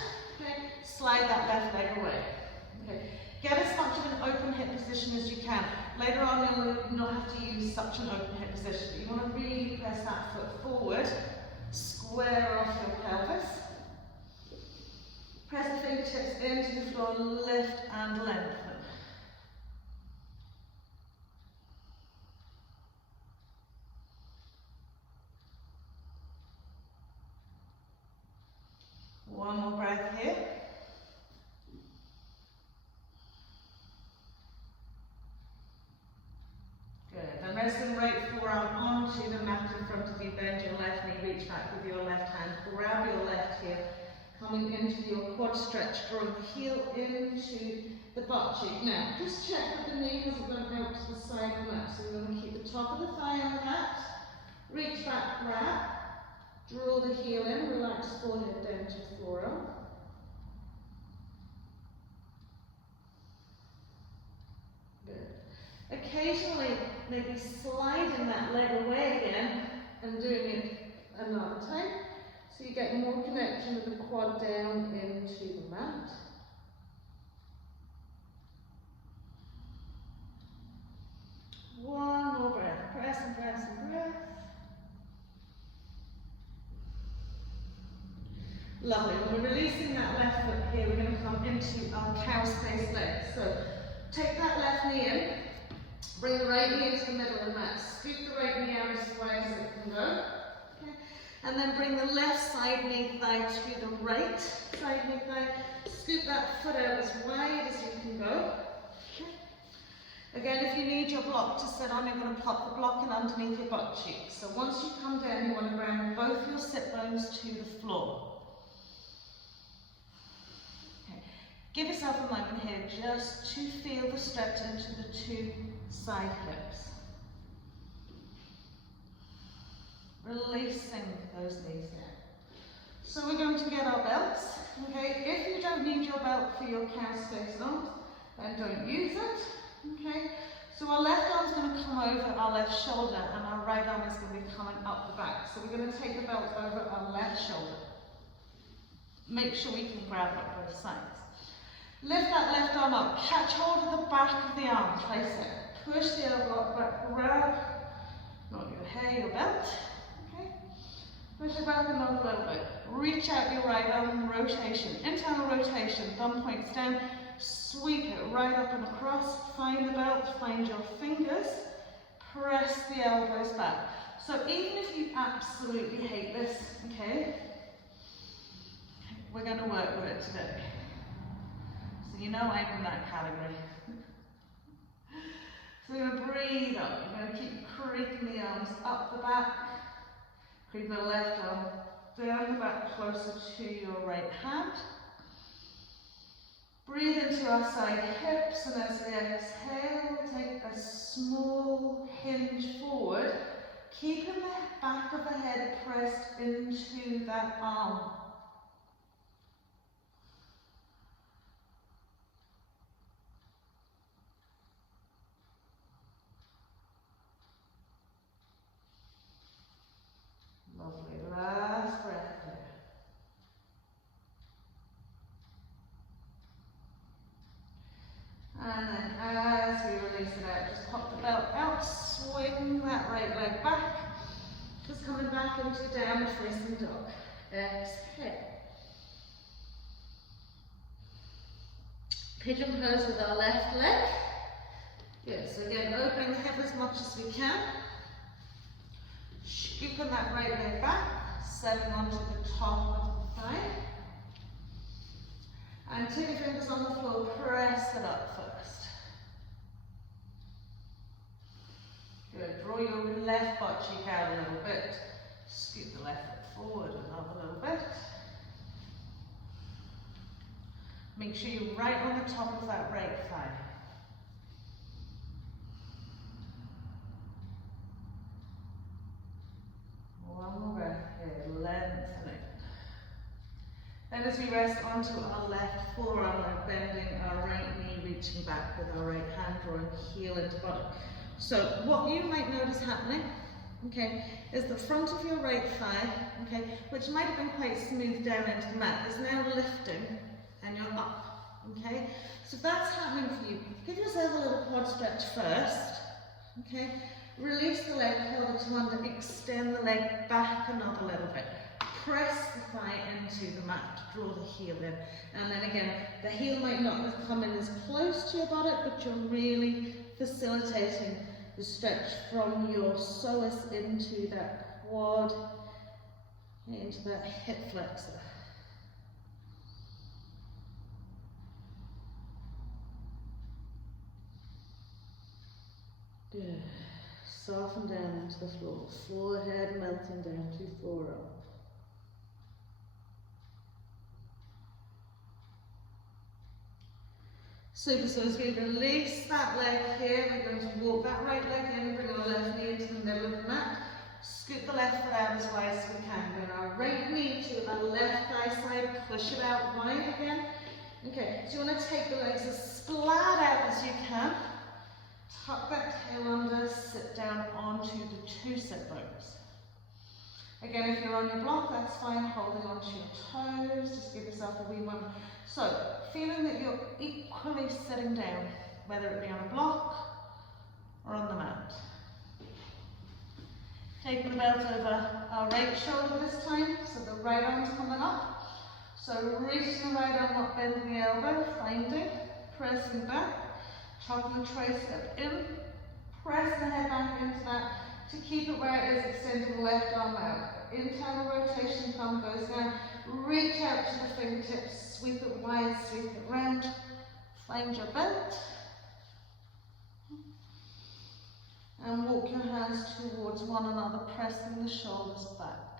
Okay. Slide that left leg away. Okay. Get as much of an open hip position as you can. Later on, you'll not have to use such an open hip position. You want to really press that foot forward, square off your pelvis. Press the fingertips into the floor, lift and lengthen. One more breath here. Good. And resting right forearm onto the mat in front of you. Bend your left knee, reach back with your left hand. Grab your left heel, coming into your quad stretch, drawing the heel into the butt cheek. Now, just check that the knee hasn't gone out to the side of the mat. So you're going to keep the top of the thigh on the mat. Reach back, grab. Draw the heel in, relax forehead down to the forearm. Good. Occasionally, maybe sliding that leg away again and doing it another time. So you get more connection with the quad down into the mat. One more breath. Press and press and press. Lovely. When we're releasing that left foot here, we're going to come into our cow's face leg. So take that left knee in, bring the right knee into the middle of the mat, scoop the right knee out as wide as it can go. Okay. And then bring the left side knee thigh to the right side knee thigh. Scoop that foot out as wide as you can go. Okay. Again, if you need your block to sit on, you're going to pop the block in underneath your butt cheek. So once you come down, you want to ground both your sit bones to the floor. Give yourself a moment here just to feel the stretch into the two side hips. Releasing those knees down. So we're going to get our belts. Okay, if you don't need your belt for your cow's face arms, then don't use it. Okay, so our left arm is going to come over our left shoulder and our right arm is going to be coming up the back. So we're going to take the belt over our left shoulder. Make sure we can grab it both sides. Lift that left arm up, catch hold of the back of the arm, place it. Push the elbow back, grab, not your hair, your belt. Okay. Push it back another little bit. Reach out your right arm, rotation, internal rotation, thumb points down, sweep it right up and across, find the belt, find your fingers, Press the elbows back. So even if you absolutely hate this, okay, we're going to work with it today. So you know I'm in that category. So we're going to breathe up. You're going to keep creeping the arms up the back. Creep the left arm down the back closer to your right hand. Breathe into our side hips, and as we exhale, take a small hinge forward, keeping the back of the head pressed into that arm. Lovely, last breath here. And then as we release it out, just pop the belt out, swing that right leg back, just coming back into downward facing dog. Exhale. Pigeon pose with our left leg. Good, so again, opening the hip as much as we can. Scooping that right leg back, settling onto the top of the thigh. And take your fingers on the floor, press it up first. Good, draw your left butt cheek out a little bit. Scoop the left foot forward another little bit. Make sure you're right on the top of that right thigh. One more breath here, lengthening. Then as we rest onto our left forearm, we're bending our right knee, reaching back with our right hand, drawing heel into bottom. So what you might notice happening, okay, is the front of your right thigh, okay, which might have been quite smooth down into the mat, is now lifting and you're up, okay? So if that's happening for you, give yourself a little quad stretch first, okay? Release the leg, pelvic to under, extend the leg back another little bit. Press the thigh into the mat, draw the heel in. And then again, the heel might not have come in as close to your buttock, but you're really facilitating the stretch from your psoas into that quad, into that hip flexor. Good. Soften down into the floor, forehead melting down to forearm. Super, so as we release that leg here, we're going to walk that right leg in, bring our left knee into the middle of the mat, scoot the left foot out as wide as we can, bring our right knee to our left thigh side, push it out wide again. Okay, so you want to take the legs as flat out as you can, tuck that tail under, sit down onto the two sit bones. Again, if you're on your block, that's fine, holding onto your toes, just give yourself a wee moment. So, feeling that you're equally sitting down, whether it be on a block or on the mat. Taking the belt over our right shoulder this time, so the right arm's coming up. So reaching the right arm up, bending the elbow, finding, pressing back, chopping the tricep in, pressing the head back into that, to keep it where it is, extending the left arm out. Internal rotation, thumb goes down, reach out to the fingertips, sweep it wide, sweep it round, find your belt, and walk your hands towards one another, pressing the shoulders back.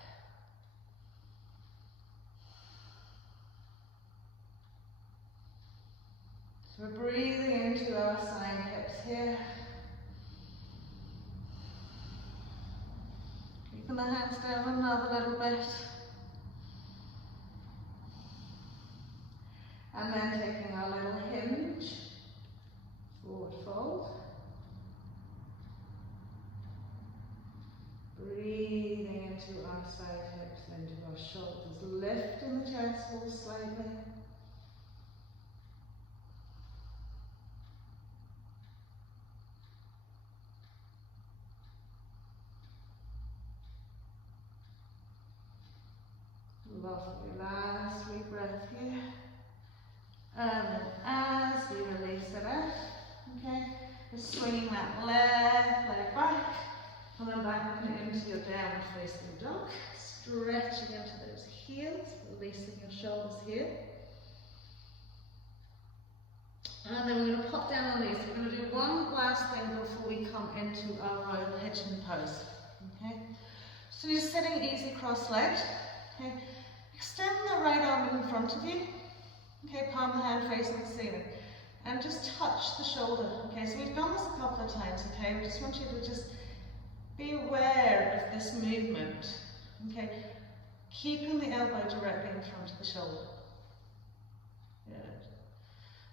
So we're breathing into our side hips here. Keeping the hands down another little bit. And then taking our little hinge, forward fold. Breathing into our side hips, into our shoulders, lifting the chest wall slightly. Lovely, last wee breath here. And then as we release it out, okay, Just swinging that left leg back, and then back into your downward facing dog. Stretching into those heels, releasing your shoulders here. And then we're going to pop down on these. We're going to do one last thing before we come into our Royal Pigeon pose. Okay? So you're sitting easy cross-legged. Okay? Extend the right arm in front of you. Okay, palm of the hand facing the ceiling. And just touch the shoulder. Okay, so we've done this a couple of times, okay? We just want you to just be aware of this movement. Okay, keeping the elbow directly in front of the shoulder. Good.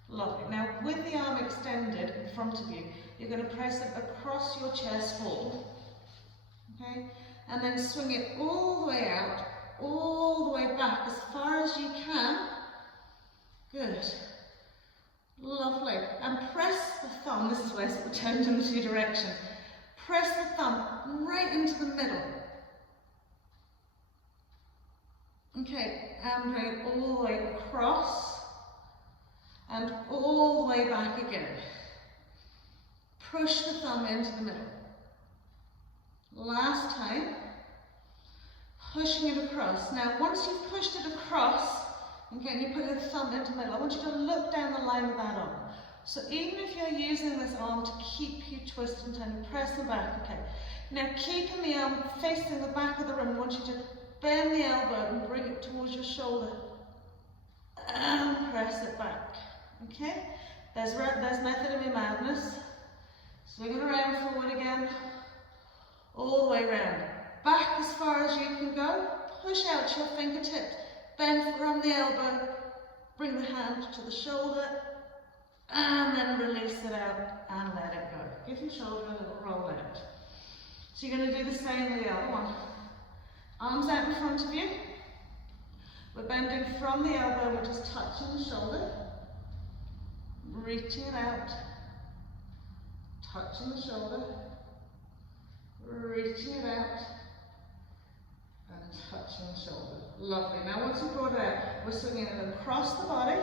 Lovely. Now, with the arm extended in front of you, you're going to press it across your chest wall. Okay, and then swing it all the way out, all the way back as far as you can. Good. Lovely. And press the thumb, this is where it's turned in the two directions. Press the thumb right into the middle. Okay, and bring it all the way across and all the way back again. Push the thumb into the middle. Last time, pushing it across. Now, once you've pushed it across, okay, and you put your thumb into the middle, I want you to look down the line of that arm. So even if you're using this arm to keep you twisted and turning, press the back, okay. Now, keeping the arm facing the back of the room, I want you to bend the elbow and bring it towards your shoulder and press it back, okay? There's method of your madness. Swing it around forward again, all the way around. Back as far as you can go, push out your fingertips, bend from the elbow, bring the hand to the shoulder, and then release it out and let it go. Give your shoulder a little roll out. So you're going to do the same with the other one. Arms out in front of you. We're bending from the elbow, we're just touching the shoulder, reaching it out, touching the shoulder, reaching it out, and touching the shoulder. Lovely. Now once you've brought it out, we're swinging it across the body,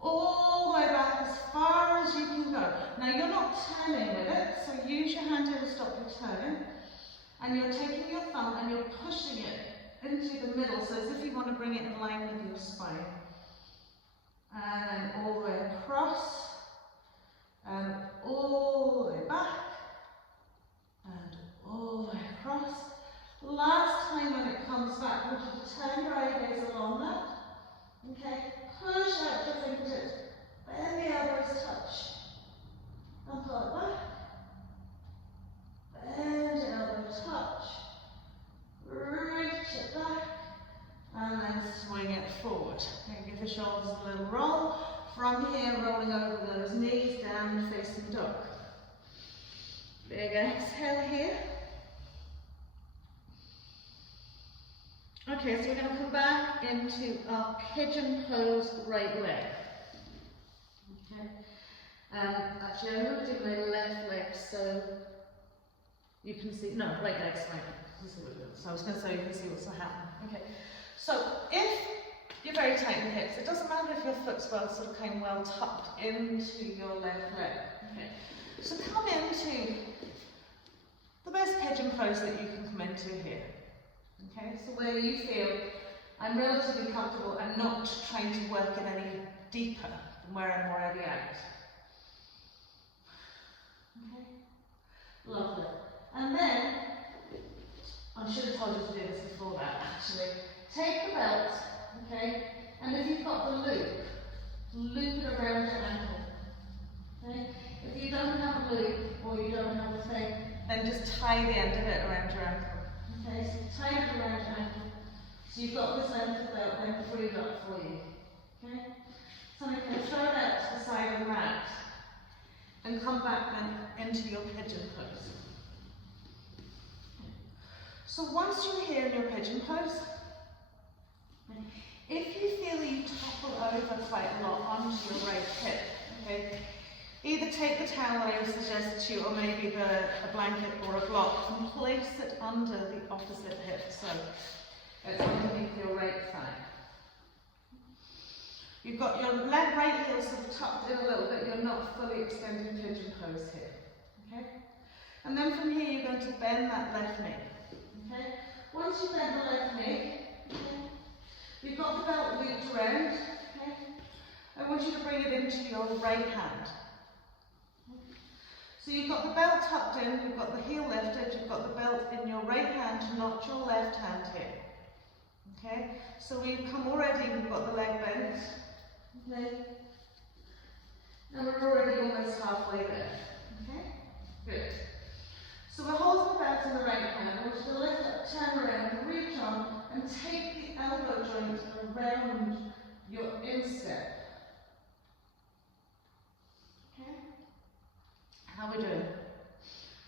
all the way back as far as you can go. Now you're not turning with it, so use your hand here to stop you turning. And you're taking your thumb and you're pushing it into the middle, so as if you want to bring it in line with your spine. And all the way across, and all the way back, and all the way across. Last time when it comes back, I want you to turn your eye gaze along that. Okay, push out your fingertips, bend the elbows touch, and pull it back. Bend your elbow touch, reach it back, and then swing it forward. Okay, give your shoulders a little roll. From here, rolling over those knees, down facing dog. Big exhale here. Okay, so we're going to come back into our pigeon pose right leg. Okay. Actually, I'm going to do my left leg so you can see, no, right leg's right. So I was going to say you can see what's happening. Okay. So if you're very tight in the hips, it doesn't matter if your foot's well sort of kind of well tucked into your left leg. Okay. So come into the best pigeon pose that you can come into here. Okay, so where you feel I'm relatively comfortable and not trying to work it any deeper than where I'm already at. Okay, lovely. And then, I should have told you to do this before that actually. Take the belt, okay, and if you've got the loop it around your ankle. Okay, if you don't have a loop or you don't have a thing, then just tie the end of it around your ankle. Okay, so tie it around your ankle. So you've got this length of belt then freed up for you. Okay? So I'm going to throw it out to the side of the mat and come back then into your pigeon pose. Okay. So once you're here in your pigeon pose, if you feel that you topple over quite a lot onto your right hip, okay, either take the towel that I would suggest to you, or maybe a blanket or a block, and place it under the opposite hip, so it's underneath your right thigh. You've got your right heel sort of tucked in a little bit, you're not fully extending pigeon pose here. Okay? And then from here you're going to bend that left knee. Okay? Once you bend the left knee, okay, you've got the belt looped around. Okay? I want you to bring it into your right hand. So you've got the belt tucked in, you've got the heel lifted, you've got the belt in your right hand, not your left hand here. Okay? So we've come already, we've got the leg bent. Okay? And we're already almost halfway there. Okay? Good. So we're holding the belt in the right hand. I want you to lift up, turn around, reach on, and take the elbow joint around your instep. Okay? How are we doing?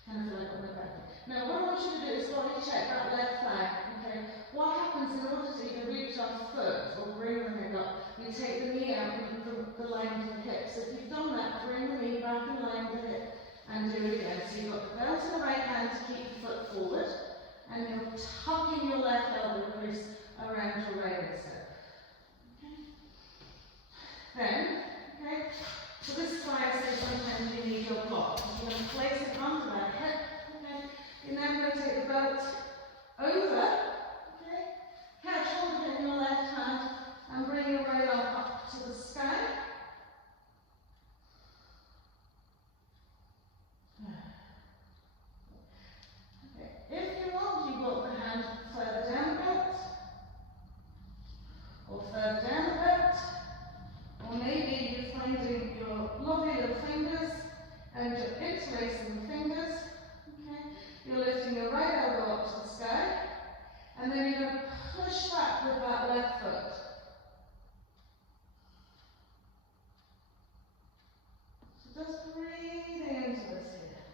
Kind of like on the back. Now what I want you to do is go and check that left flag. Okay? What happens in order to either reach our foot or bring the leg up, you take the knee out from the line to the hip. So if you've done that, bring the knee back in line to the hip and do it again. So you've got the belt in the right hand to keep the foot forward, and you're tucking your left elbow crease around your right instep. Okay? Then, okay, so this is why I say sometimes you need your block. You're going to place it onto that hip. Okay? You're now going to take the belt over, okay, catch hold of it in your left hand and bring your right arm up to the sky. Okay. If you want, you got the hand further down a bit, or further down a bit, or maybe you're finding your lovely little fingers and you're interlacing the fingers. Okay. You're lifting your right elbow up to the sky, and then you're going to push back with that left foot. So just breathing into this here.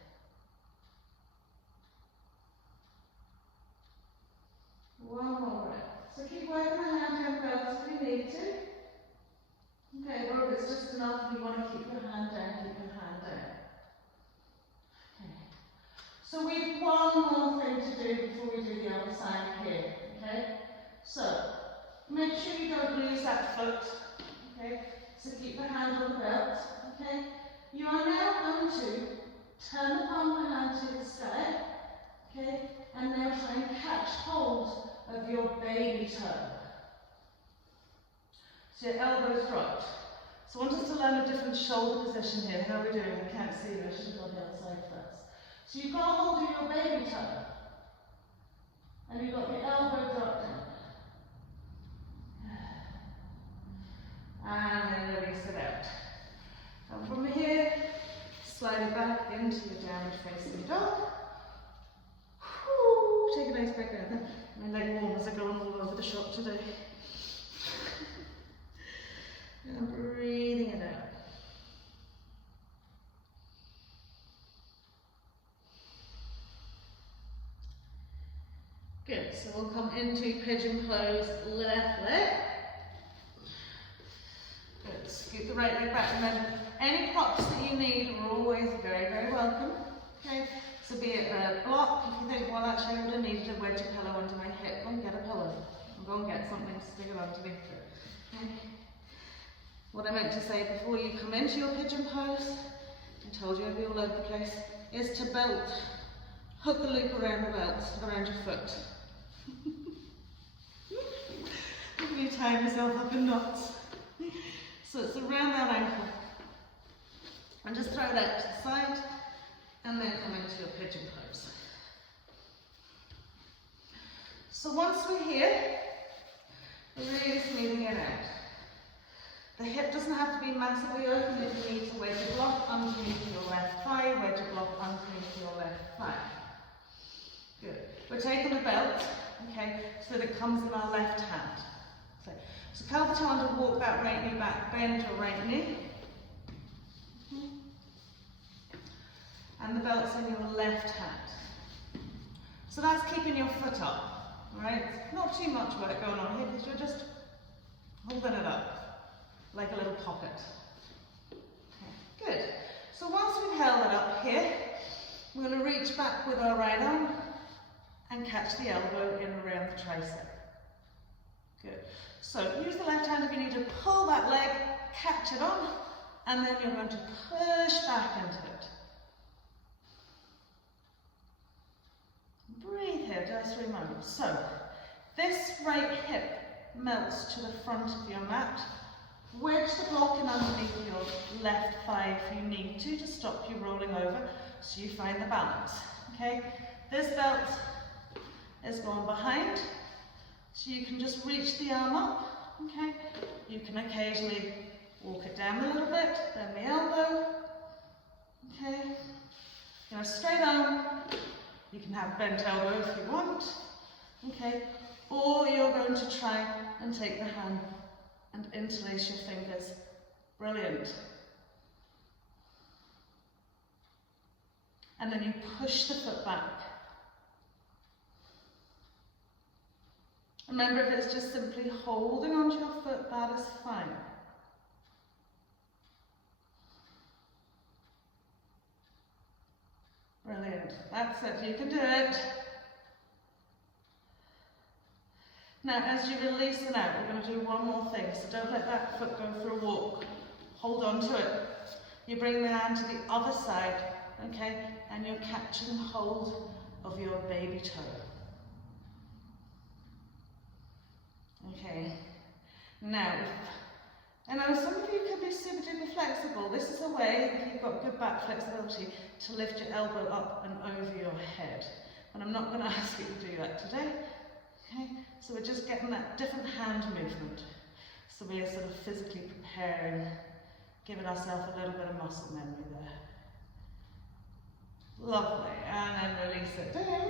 One more breath. So keep working the hand down belt if you need to. Okay, or if it's just enough, you want to keep your hand down, keep your hand down. Okay. So we've one more thing to do before we do the other side here. Okay? So make sure you don't lose that foot. Okay? So keep the hand on the belt. Okay? You are now going to turn the palm of the hand to the sky. Okay? And now try and catch hold of your baby toe. So your elbows dropped. So I want us to learn a different shoulder position here. How are we doing? I can't see you. I should have gone the other side first. So you've got hold of your baby toe. And you've got the elbow dropped down. And then release it out. And from here, slide it back into your downward facing dog. Whew, take a nice break there. My leg warmers are going all over the shop today. And breathing it out. Good, so we'll come into pigeon pose, left leg. Good, scoot the right leg back, and then any props that you need are always very, very welcome. Okay, so be it a block, if you think, well actually I would have needed a wedgie pillow under my hip, go and get a pillow. Go and get something to stick it underneath it. Okay. What I meant to say before you come into your pigeon pose, I told you I'd be all over the place, is to belt. Hook the loop around the belt, around your foot. Look at you tying yourself up in knots. So it's around that ankle. And just throw that to the side, and then come into your pigeon pose. So once we're here, we're really smoothing it out. The hip doesn't have to be massively open if you need to wedge a block underneath your left thigh, wedge a block underneath your left thigh. Good. We're taking the belt, okay, so that it comes in our left hand. So curl the toe under, walk that right knee back, bend your right knee. And the belt's in your left hand. So that's keeping your foot up, alright? Not too much work going on here because you're just holding it up. Like a little pocket. Okay, good. So once we've held it up here, we're going to reach back with our right arm and catch the elbow in around the tricep. Good. So use the left hand if you need to pull that leg, catch it on, and then you're going to push back into it. Breathe here, just 3 moments. So this right hip melts to the front of your mat. Wedge the block in underneath your left thigh if you need to stop you rolling over so you find the balance. Okay, this belt is going behind, so you can just reach the arm up. Okay, you can occasionally walk it down a little bit, bend the elbow. Okay, straight arm. You can have bent elbow if you want. Okay, or you're going to try and take the hand and interlace your fingers. Brilliant. And then you push the foot back. Remember, if it's just simply holding onto your foot, that is fine. Brilliant. That's it. You can do it. Now, as you release it out, we're going to do one more thing. So don't let that foot go for a walk. Hold on to it. You bring the hand to the other side, okay? And you're catching hold of your baby toe. Okay. Now, I know some of you can be super duper flexible. This is a way, if you've got good back flexibility, to lift your elbow up and over your head. And I'm not going to ask you to do that today. Okay, so we're just getting that different hand movement. So we're sort of physically preparing, giving ourselves a little bit of muscle memory there. Lovely, and then release it down.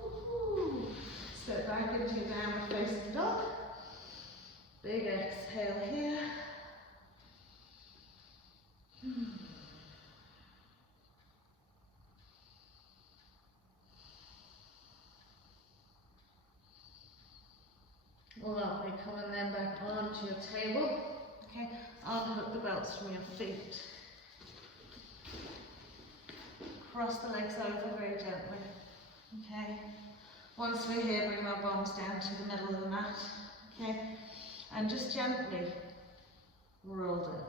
Woo-hoo. Step back into your downward facing dog. Big exhale here. Lovely, coming then back onto your table. Okay, unhook the belts from your feet. Cross the legs over very gently. Okay, once we're here, bring our bones down to the middle of the mat. Okay, and just gently roll down.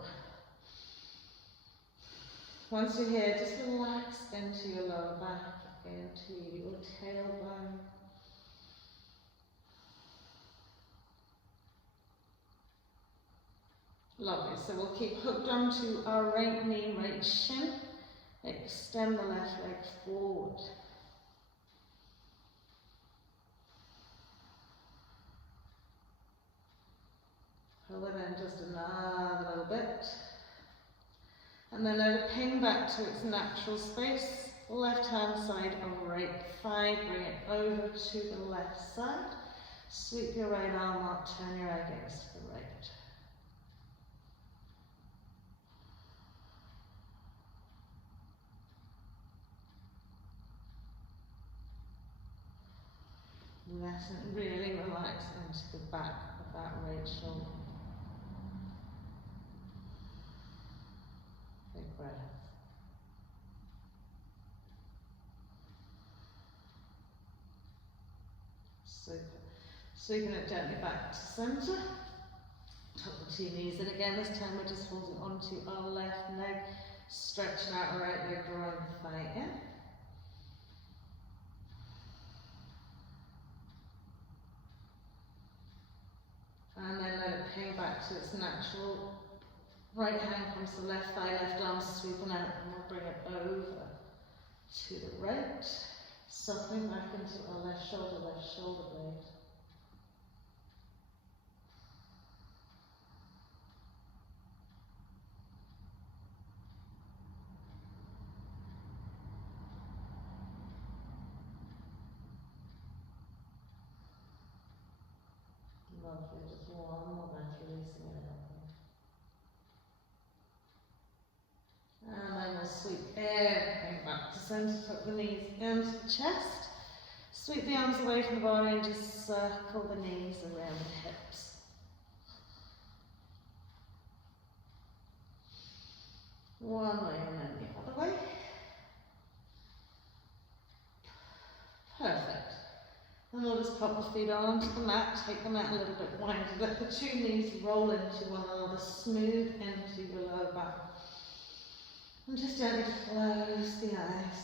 Once you're here, just relax into your lower back, into your tailbone. Lovely, so we'll keep hooked onto our right knee, right shin. Extend the left leg forward. Pull it in just another little bit. And then let it ping back to its natural space. Left hand side on right thigh, bring it over to the left side. Sweep your right arm up, turn your elbows to the right. Really relax into the back of that right shoulder. Big breath. Super. Sweeping it gently back to centre. Tuck the two knees in again. This time we're just holding onto our left leg, stretching out our right leg, drawing the thigh in. And then let it ping back to its natural. Right hand comes to the left thigh, left arm sweeping out, and we'll bring it over to the right. Softening back into our left shoulder blade. Lovely, just one more breath, releasing it out. And then we'll sweep everything back to centre, tuck the knees into the chest. Sweep the arms away from the body and just circle the knees around the hips. One way and then the other way. Perfect. Then we'll just pop the feet onto the mat, take the mat a little bit wider, let the two knees roll into one another, smooth into your lower back. And just gently close the eyes.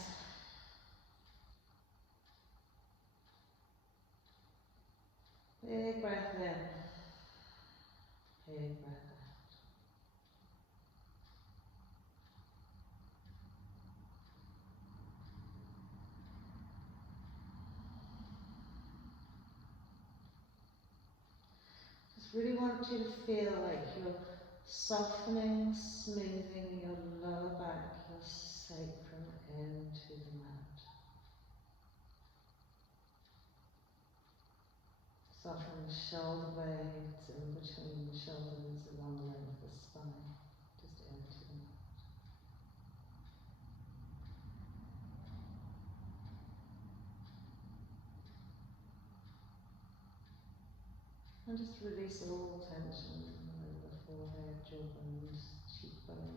Big breath in, big breath out. Just really want you to feel like you're softening, smoothing your lower back, your sacrum into the mat. Soften the shoulder blades in between the shoulders along the length of the spine, just into the mat. And just release all tension over the forehead, jawbones, cheekbones.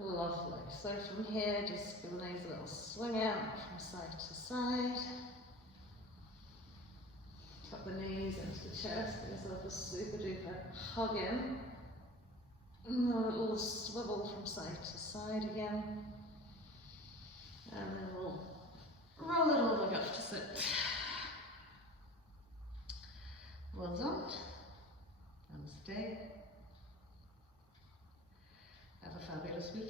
Lovely. So from here, just give the knees a little swing out from side to side. Tuck the knees into the chest, give yourself a super duper hug in. And a little swivel from side to side again. And then we'll roll it all the way up to sit. Well done. Namaste. Have a fabulous week.